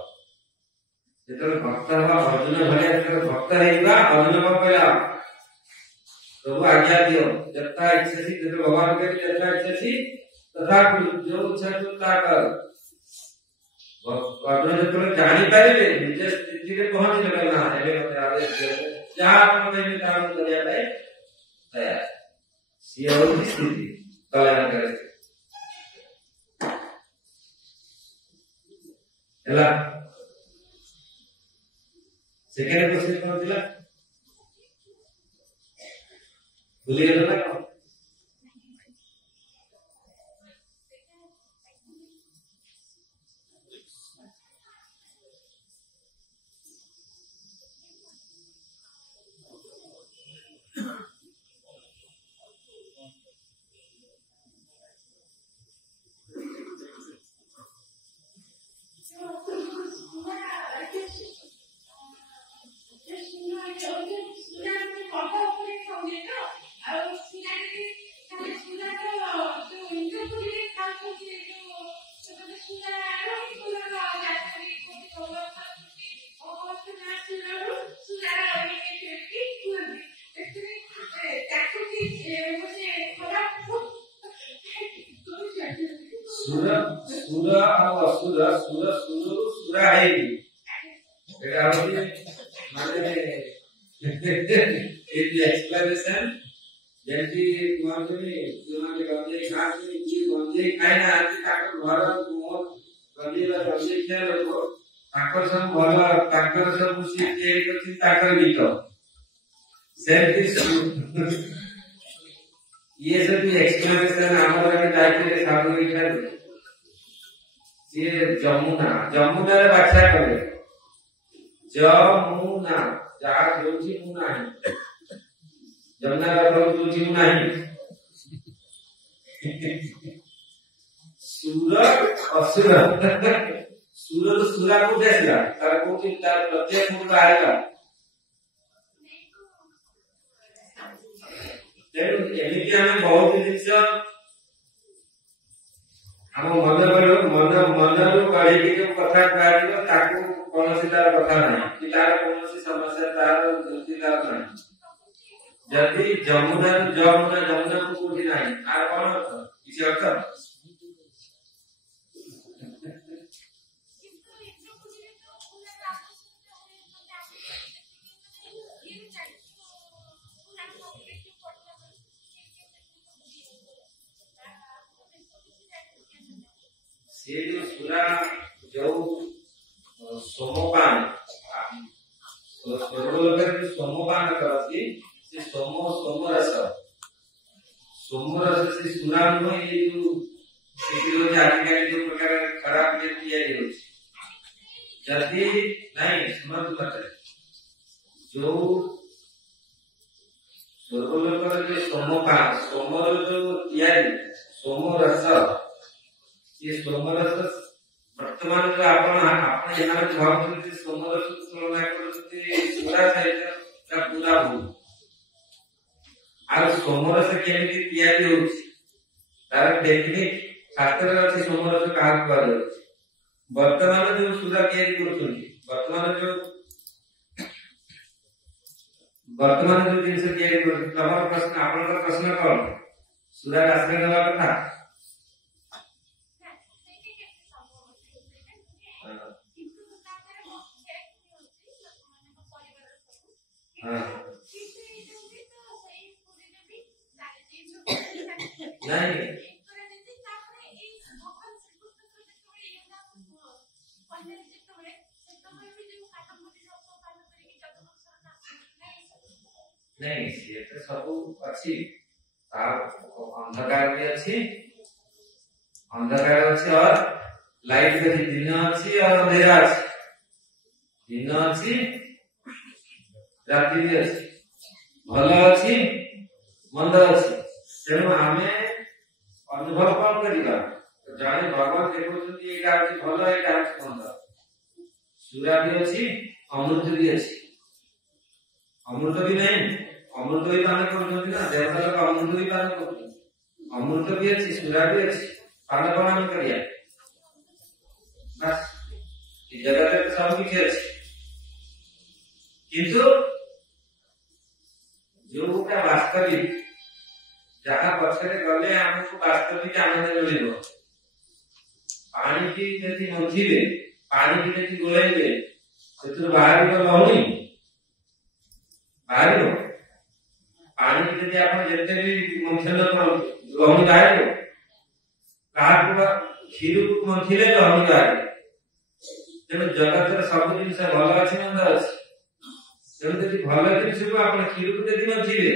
जेतबेला भक्त होबा अर्जुन भले भक्त हेबा। अर्जुन को कहला प्रभु आज्ञा दियो, जता इच्छा थी जब भगवान के जता इच्छा थी तथा जो इच्छा तू ता कर। अर्जुन जब जानी पाइले निज स्थिति रे पहुंच गए ना, एले मते आदेश दे जा आप में काम करिया है तैयार सी और स्थिति कल्याण करे एला। सेकेंड क्वेश्चन कौन दिला भूल गए ना? सेल्फ ये सब एक्सप्लेनेशन हमारा दायित्व सामूहिक ये जमुना जमुना रे व्याख्या करे जमुना जहाँ जोची मुना है जमुना का प्रभु जोची मुना है सूर असुर सूर तो सूरा को देखला तार को कि तार प्रत्येक मुख आएगा तेणु एमिति हमें बहुत जिनिस हम मन काढ़ी जो कथा कह कौन तार कथा ना कि तार कौन समस्या तार दृष्टि तार ना जदि जमुना जमुना जमुना को कोठी ना आर कौन अर्थ किसी अर्थ से जो सुरा जो सोमपान तो सर्वलोक जो सोमपान करती से सोमरस से सुरा में ये जो जो आजकल जो प्रकार खराब में किया है जल्दी नहीं समझ मत जो सर्वलोक जो सोमपान सोमर जो किया है सोमरस ये सोमरस वर्तमान जो आपण यहाँ भावुଛନ୍ତି सोमरस तुलना କରୁଛନ୍ତି ସୁରା ସହିତ पूरा भूल ଆଉ सोमरस केମିତି ତିଆରି ହେଉଛି तार टेक्निक शास्त्र ଅଛି सोमरस କାହାକୁ କୁହାଯାଉଛି वर्तमान जो सुरा ତିଆରି କରୁଛନ୍ତି वर्तमान जो जिनिस ତିଆରି କରୁଛନ୍ତି तमर प्रश्न आपनकर प्रश्न कौन सुरा आश्रय देवा कथा नहीं नहीं ये तो सब अच्छी अंधकार भी अच्छी और लाइट भी दिन अच्छी और अंधेरा अच्छी दिन अच्छी राति भी अच्छी भल अच्छी मंद अच्छी तेणु आम अनुभव कौन करवा जाने भगवान देखुଛନ୍ତି एटा अछि भल एटा अछि मंद सुरा भी अच्छी अमृत भी अच्छी अमृत भी नहीं अमृत भी पान कर ना देवता लोग अमृत भी पान कर अमृत भी अच्छी सुरा भी अच्छी पान पान करिया बस जगत में सब कुछ अच्छी किंतु जोटा वास्तविक जहाँ पक्षरे गले हमको वास्तविक आनंद मिल पानी की यदि मंथिले पानी की यदि गोलेबे से बाहर लहुणी बाहर पानी की यदि आप जितने भी मंथन लहुणी बाहर क्षीर को मंथिले लहुणी बाहर तेणु जगत सब जिन भल अच्छी मंद अच्छी तेणु यदि भल जिन को आप क्षीर को यदि मंथिले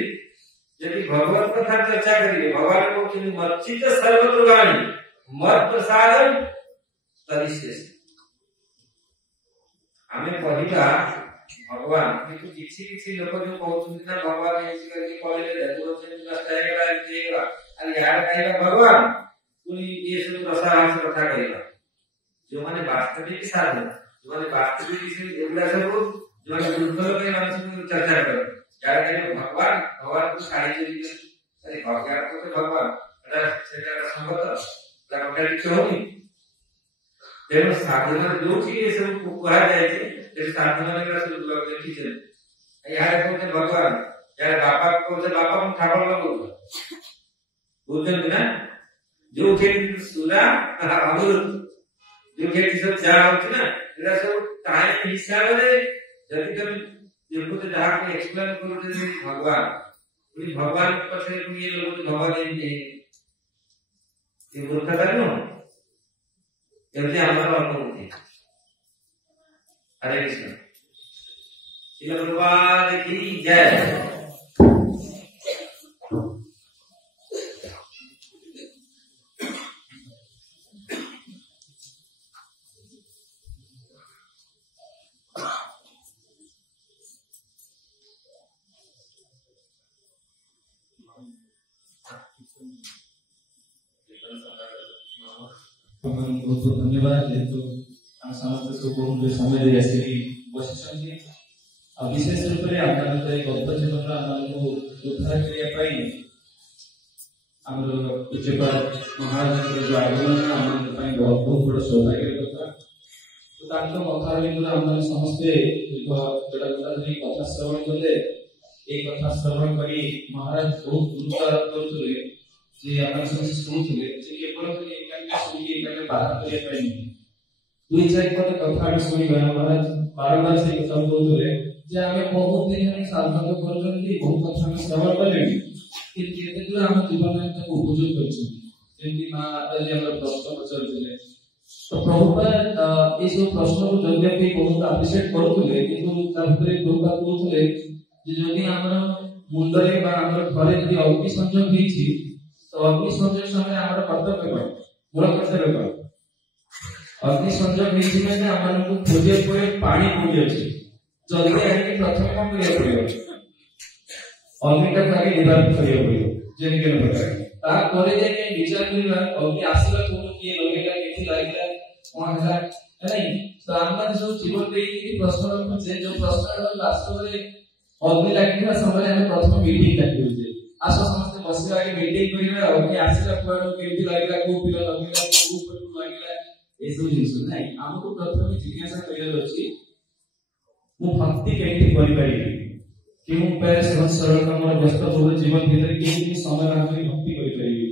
यदि भगवत कथा चर्चा करेंगे भगवान को मर्चित सर्वद्रुगाणी मत प्रसाद तरिश्रेष्ठ हमें कहला भगवान किंतु किसी लोग जो कहते ना भगवान ऐसे करके कहले देखो से नष्ट हैगा देगा अरे यार कहला भगवान कोई ये सब प्रसाद से कथा कहला जो माने वास्तविक साधन जो माने वास्तविक से एगुला सब जो माने दुर्लभ के नाम से चर्चा कर यार कहले भगवान को सारी चीज अरे भगवान को तो भगवान एटा सेटा संगत ता कॉन्ट्रैक्ट होनी तेणु साधना जो ये सब कहा जाए थे साधना का सब देखी चले यार कहते भगवान यार बापा को हम ठाकुर लोग बोलते ना जो खेती सुरा अमृत जो खेती सब जा होती ना एटा सब टाइम हिसाब रे जति तुम देखो जहाँ को एक्सप्लेन करो भगवान भगवान पछे ये लोग भगवान ये मूर्खता नो एमती हमारा अनुभूति हरे कृष्ण श्रील प्रभुपाद की जय। बहुत बहुत धन्यवाद जेहेतु हम समस्त को बहुत समय दे आसी बसिଛନ୍ତି आ विशेष रूप से आम गल्प जीवन आम को उद्धार करने आमर पूज्यपाद महाराज जो आगमन आम बहुत बड़ सौभाग्य कथा तो कथा आम समस्ते कथा श्रवण कले ये कथा श्रवण करी महाराज बहुत गुरुत्व आरोप करुले जे आम समस्त शुणुले केवल बाहर करने दुई चार पद कथा शुणी महाराज बारंबार से कथा कहते जे आम बहुत दिन साधन कर बहुत कथा श्रवण कले कि आम जीवन में उपयोग कर माँ माताजी प्रश्न पचार तो प्रभुपाद ये सब प्रश्न को जल्दी भी बहुत अप्रिशिएट करुले प्रभुपाद कहते जदि आम मुंडे घरे जब अग्नि संयोग होती तो अग्नि संयोग समय आम कर्तव्य कौन मूल कर्तव्य कौन अग्नि संयोग होती आम खोजा पड़े पानी कोटी अच्छे जल्दी आगे प्रथम कौन करा पड़े अग्निटा आगे निवारण करा पड़े जेन प्रकार विचार करवा अग्नि आसला कौन किए लगेगा किसी लगेगा कौन है नहीं तो आम सब जीवन में प्रश्न रखुचे जो प्रश्न वास्तव में अग्नि लगे समय आम प्रथम मीटिंग डाके आस समस्त बस आगे मीटिंग करवा अग्नि आसला कुआड़ केमती लगेगा को पिला लगेगा को पटू लगेगा ए सब जिंस नहीं हमको प्रथम जिज्ञासा करियर अछि मु भक्ति केमती करि पारिबी कि मु पैर सहज सरल काम व्यस्त बहुल जीवन भीतर केमती समय आगे भक्ति करि पारिबी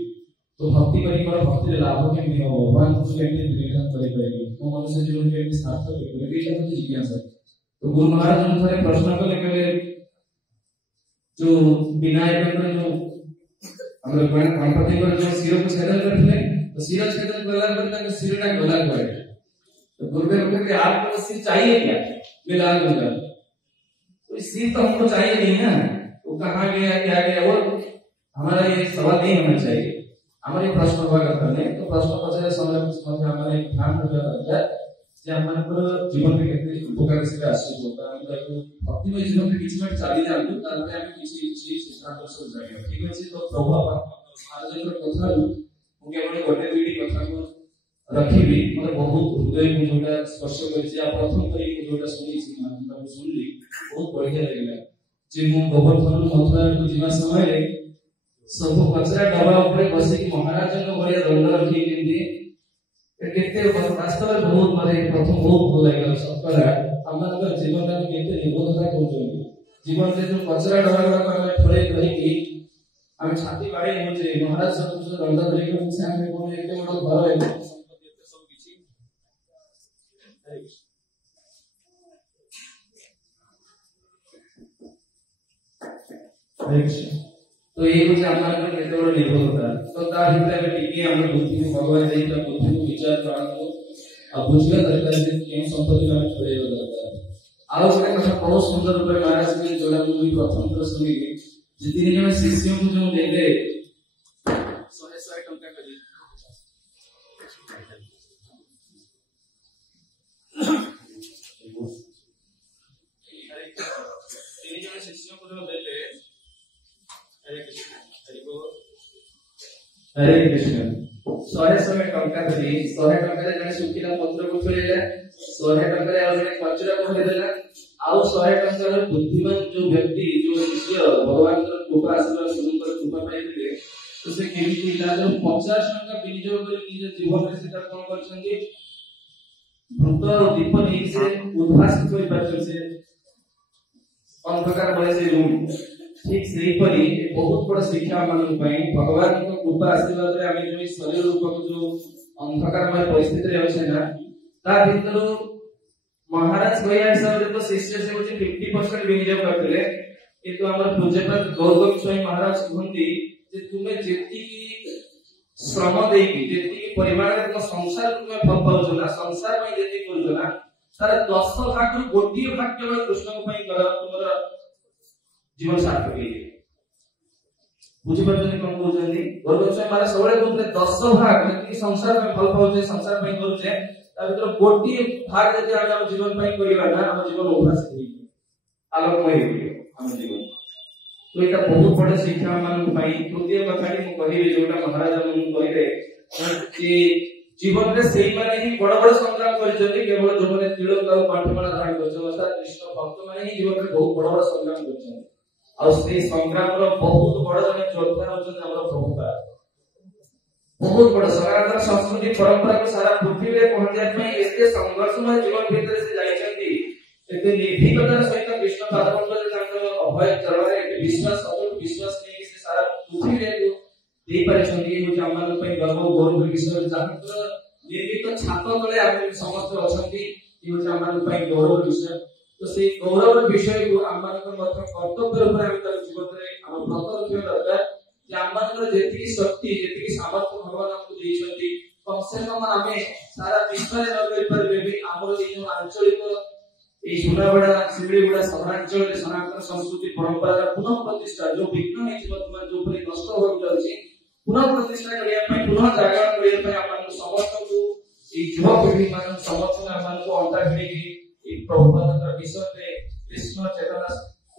तो भक्ति करी पर भक्ति लाभ केमती हो भगवान को केमती निर्धारण करि पारिबी मो मनुष्य जीवन केमती सार्थक करि एटा होची जिज्ञासा तो गुरु महाराज जो थरे प्रश्न कले कले जो विनायक जो हमर गणपति को जो सिर को छेदन करथिले तो सिर छेदन करला पर तक सिरटा गला पड़े तो गुरुदेव कहते हैं आपको सिर चाहिए क्या मिला दूंगा तो सिर तो हमको चाहिए नहीं ना वो कहाँ गया क्या गया वो हमारा ये सवाल नहीं होना चाहिए हमारे प्रश्न हुआ करता नहीं तो प्रश्न पचारे समय कुछ मध्य हमारे ध्यान रखा जाता है जे हमारे जीवन में कितने उपकार से आश्रित होता है ताकि भक्ति में जीवन में किसी में चाली जानू ताकि हम किसी चीज सिद्धांत से जाएंगे ठीक है तो प्रभु महाराज जो कथा मु केवल गोटे दुईटी कथा को रखिबी मते बहुत हृदय में जोटा स्पर्श करछि आ प्रथम करी जोटा सुनी छी मैं सुनली बहुत बढ़िया लागला जे मु गोवर्धन मथुरा को जीवा समय रे सब कचरा डबा ऊपर बसी कि महाराज को बढ़िया दंड रखी केंदी केते वास्तव में बहुत माने प्रथम बहुत भल लागला सतरा हमर जीवन में केते निबोधता करछन जीवन में जो कचरा डबा को हम थोड़े रही कि हम छाती बाड़ी होचे महाराज सब दंड धरि को से हम कोन एते बड़ घर है संपत्ति एते सब किछि तो ये कुछ हमारे केते बड़ निर्भर होता है तो ता हिते में टिके हम बुद्धि में भगवान देता बुद्धि को विचार प्राण को अब बुझिया दरकार है कि संपत्ति में छोड़े दरकार आउ से कथा बहुत सुंदर रूप में महाराज के जोड़ा मूवी प्रथम तरह सुनी जे तीन जन शिष्यों को जो देले 100 टंका करी तीन जन शिष्यों को जो देले हरे कृष्ण 100 टंका करी 100 टंका जने सुखिला पत्र को छोड़ेला 100 टंका रे और जने कचरा को देला आउ 100 टंका रे बुद्धिमान जो व्यक्ति जो शिष्य भगवान का कृपा आशीर्वाद सुनकर कृपा पाइले तो से केमिति इला जो 50 टंका विनियोग कर निज जीवन में से कोन करछन्ती भूत और दीप नहीं से उद्भासित कोई परछन से अंधकार बले से रूम ठीक सही परी बहुत बड़ा शिक्षा मान भगवान को कृपा आशीर्वाद रे आमे जो शरीर रूप जो अंधकारमय परिस्थिति रे अछि ना ता भीतर महाराज भैया हिसाब रे तो शिष्य से होची 50% विनियोग करथिले किंतु हमर पूज्यपाद गौतम स्वामी महाराज कहंती जे तुमे जेति श्रम देकी जेति परिवार रे संसार में फल पाउछ ना संसार में जेति करूछ ना तार 10 भाग रु गोटी भाग केवल कृष्ण को पई कर तुमरा जीवन सार्थक है बुझी पड़ते कौन बोलते गौतम स्वामी महाराज सबले बोलते 10 भाग जेति संसार में फल पाउछ संसार में करूछ ता भीतर गोटी भाग जति हम जीवन पई करिवा ना हम जीवन उभास होई आलोकमय होई हम जीवन तो एटा बहुत बड़ शिक्षा मान पई तृतीय कथाटी मु कहिबे जोटा महाराज हम कहिबे कि जीवन में से ही बड़ बड़ संग्राम करछन्ती केवल जो माने तिलक और पाठमाला धारण करछन अर्थात कृष्ण भक्त माने ही जीवन में बहुत बड़ बड़ संग्राम करछन और से संग्राम रो बहुत बड़ जने योद्धा होछन हमर प्रभुपाद बहुत बड़ सनातन संस्कृति परंपरा को सारा पृथ्वी रे पहुंचाय में एते संघर्षमय जीवन भीतर से जाइछन्ती एते निर्भीकतार सहित कृष्ण पादपद्म जे तांकर अभय चरण रे विश्वास अटूट विश्वास नै से सारा पृथ्वी रे दे पारिछन्ती जो हमन पे गर्व गौरव विषय जानकर निर्भीक छात तले हम समस्त अछन्ती यो हमन पे गौरव विषय तो से गौरव विषय को हमन को मतलब कर्तव्य ऊपर हम तर जीवन रे हम भक्त रखियो दरकार जे हमन जेतिकी शक्ति जेतिकी सामर्थ्य भगवान हमको देइछन्ती कम से कम हमें सारा विश्व रे न कर परबे भी हमर ए जो आंचलिक ए सुनाबड़ा सिमड़ीगुड़ा सहरांचल रे सनातन संस्कृति परंपरा पुनः प्रतिष्ठा जो विघ्न है वर्तमान जो परि नष्ट हो जाउछि पुनः प्रतिष्ठा करिया पे पुनः जागरण करिया पे हमन समस्त को ए युवा पीढ़ी मान समस्त हमन को अंतर भिड़ी की प्रभुपाद का विषय पे कृष्ण चेतना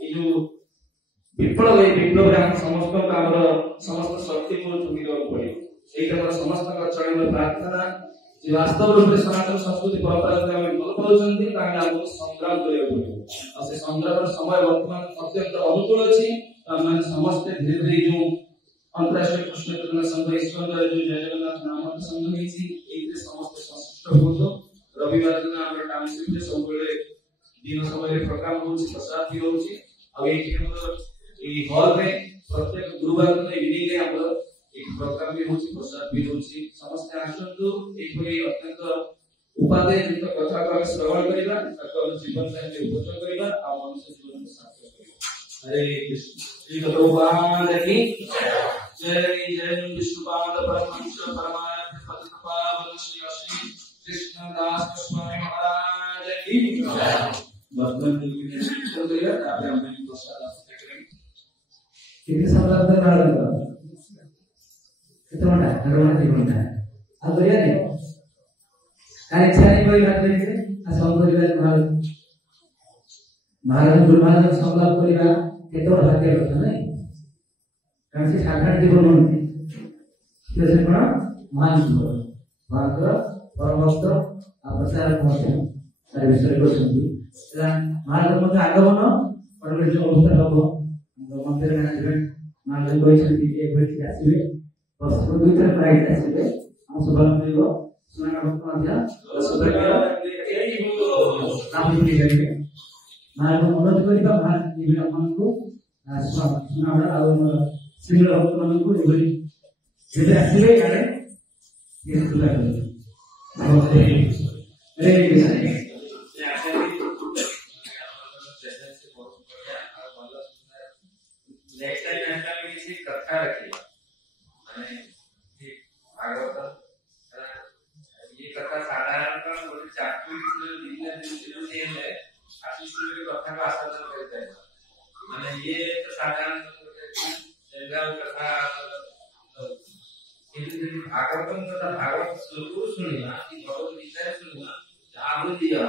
ए जो विप्लव रे हम समस्त को हमर समस्त शक्ति को जुगिरो पड़े एटा पर समस्त का चरण में प्रार्थना जे वास्तव रूप में सनातन संस्कृति परंपरा को हम भल पाउछन्ती ताके हमको संग्राम करिया पड़े और से संग्राम समय वर्तमान अत्यंत अनुकूल अछि हम समस्त धीरे धीरे जो अंतरराष्ट्रीय कृष्ण चेतना संघ ईश्वर जो जय जगन्नाथ नाम संघ हेछि एते समस्त संस्कृत होतो रविवार दिन हमर टाउनशिप रे सब बेले दिन समय रे प्रोग्राम होछि प्रसाद भी होछि और एठी हमर ई हॉल में प्रत्येक गुरुवार दिन इवनिंग रे हमर एक प्रोग्राम भी होछि प्रसाद भी होछि समस्त आसंतु एक भली अत्यंत उपादेय युक्त कथा को श्रवण करिबा ताको जीवन में उपयोग करिबा आ मनुष्य जीवन में सार्थक करिबा हरे कृष्ण श्री भगवान की जय जय विष्णुपाद परमहंस परमानंद पतितपावन श्री श्री कृष्णदास स्वामी महाराज की वर्तमान के चल गया ताकि हम प्रसाद करेंगे कितने समय लगता है कितना घंटा अब बढ़िया नहीं कार्य इच्छा नहीं कोई बात नहीं से असम परिवार महाराज गुरु महाराज संलाप करिबा केतो भाग्य କଥା नहीं कारण से साधारण जीवन नहीं से कोन मान जीवन भाग्य परमस्त अवसर पहुंचे सारे विषय को सुनती महाराज मते आगमन परमेश्वर जो अवसर हबो मंदिर में जीवन महाराज कोई छथि एक व्यक्ति आसीबे बस को दुईटा प्राइज आसीबे हम सब मिलबो सुना भक्त मध्य सौभाग्य एई हो नाम भी करेंगे महाराज अनुरोध करिबा महाराज जीवन मन को सुना और श्रील भक्त मन को एभली जेबे आसीबे यारे ये सुला हरे नेक्स्ट टाइम ऐसा में किसी कथा रखी माने भागवत ये कथा साधारण बोले चाकू दिन से है आशीष की कथा का आस्वादन करते हैं माने ये तो साधारण जंगल कथा किंतु भागवतम तथा भागवत श्लोक सुनिना कि भगवत गीता सुनिना आगु दिया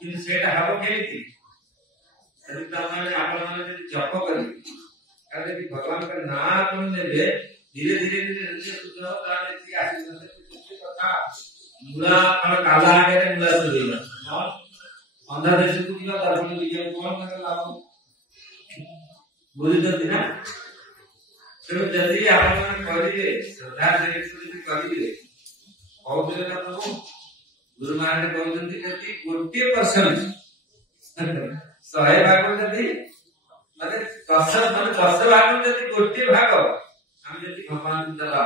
किंतु सेटा हबो केमिति तमाने आपण माने जप करी अरे कि भगवान का नाम लेबे धीरे धीरे धीरे शुद्ध हो ताने की आशीर्वाद कथा मूला और काला आगे मूला सुनिना और अंधा देश को दिया दर्शन दिया कौन कर लाभ बोली जल्दी ना तो जल्दी आपण करिए श्रद्धा से सुनिति करिए और जो ना प्रभु गुरु महाराज कहउछन्ति कि 1% 100 भाग जदि माने 10 भाग जदि 1 भाग हम जदि भगवान दला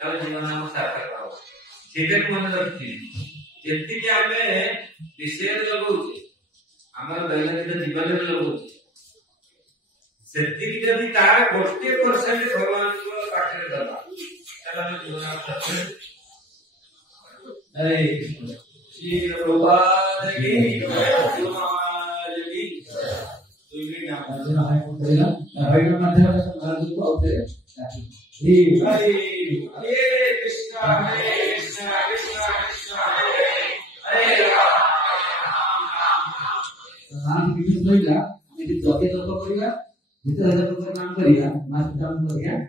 तब जीवन हम सार्थक हो सेटे मन रखी जेति के हमें विषय लगौछे हमर दैनिक जीवन में लगौछे सेति की जदि तार 1% भगवान को पाठे दला तब हम जीवन सार्थक हरे कृष्ण श्री प्रभुपाद की हरे माध्यम कृष्ण कृष्ण कृष्ण हरे नाम विशेष होइला यदि जपे जप करिया भीतर जप नाम करिया मास काम करिया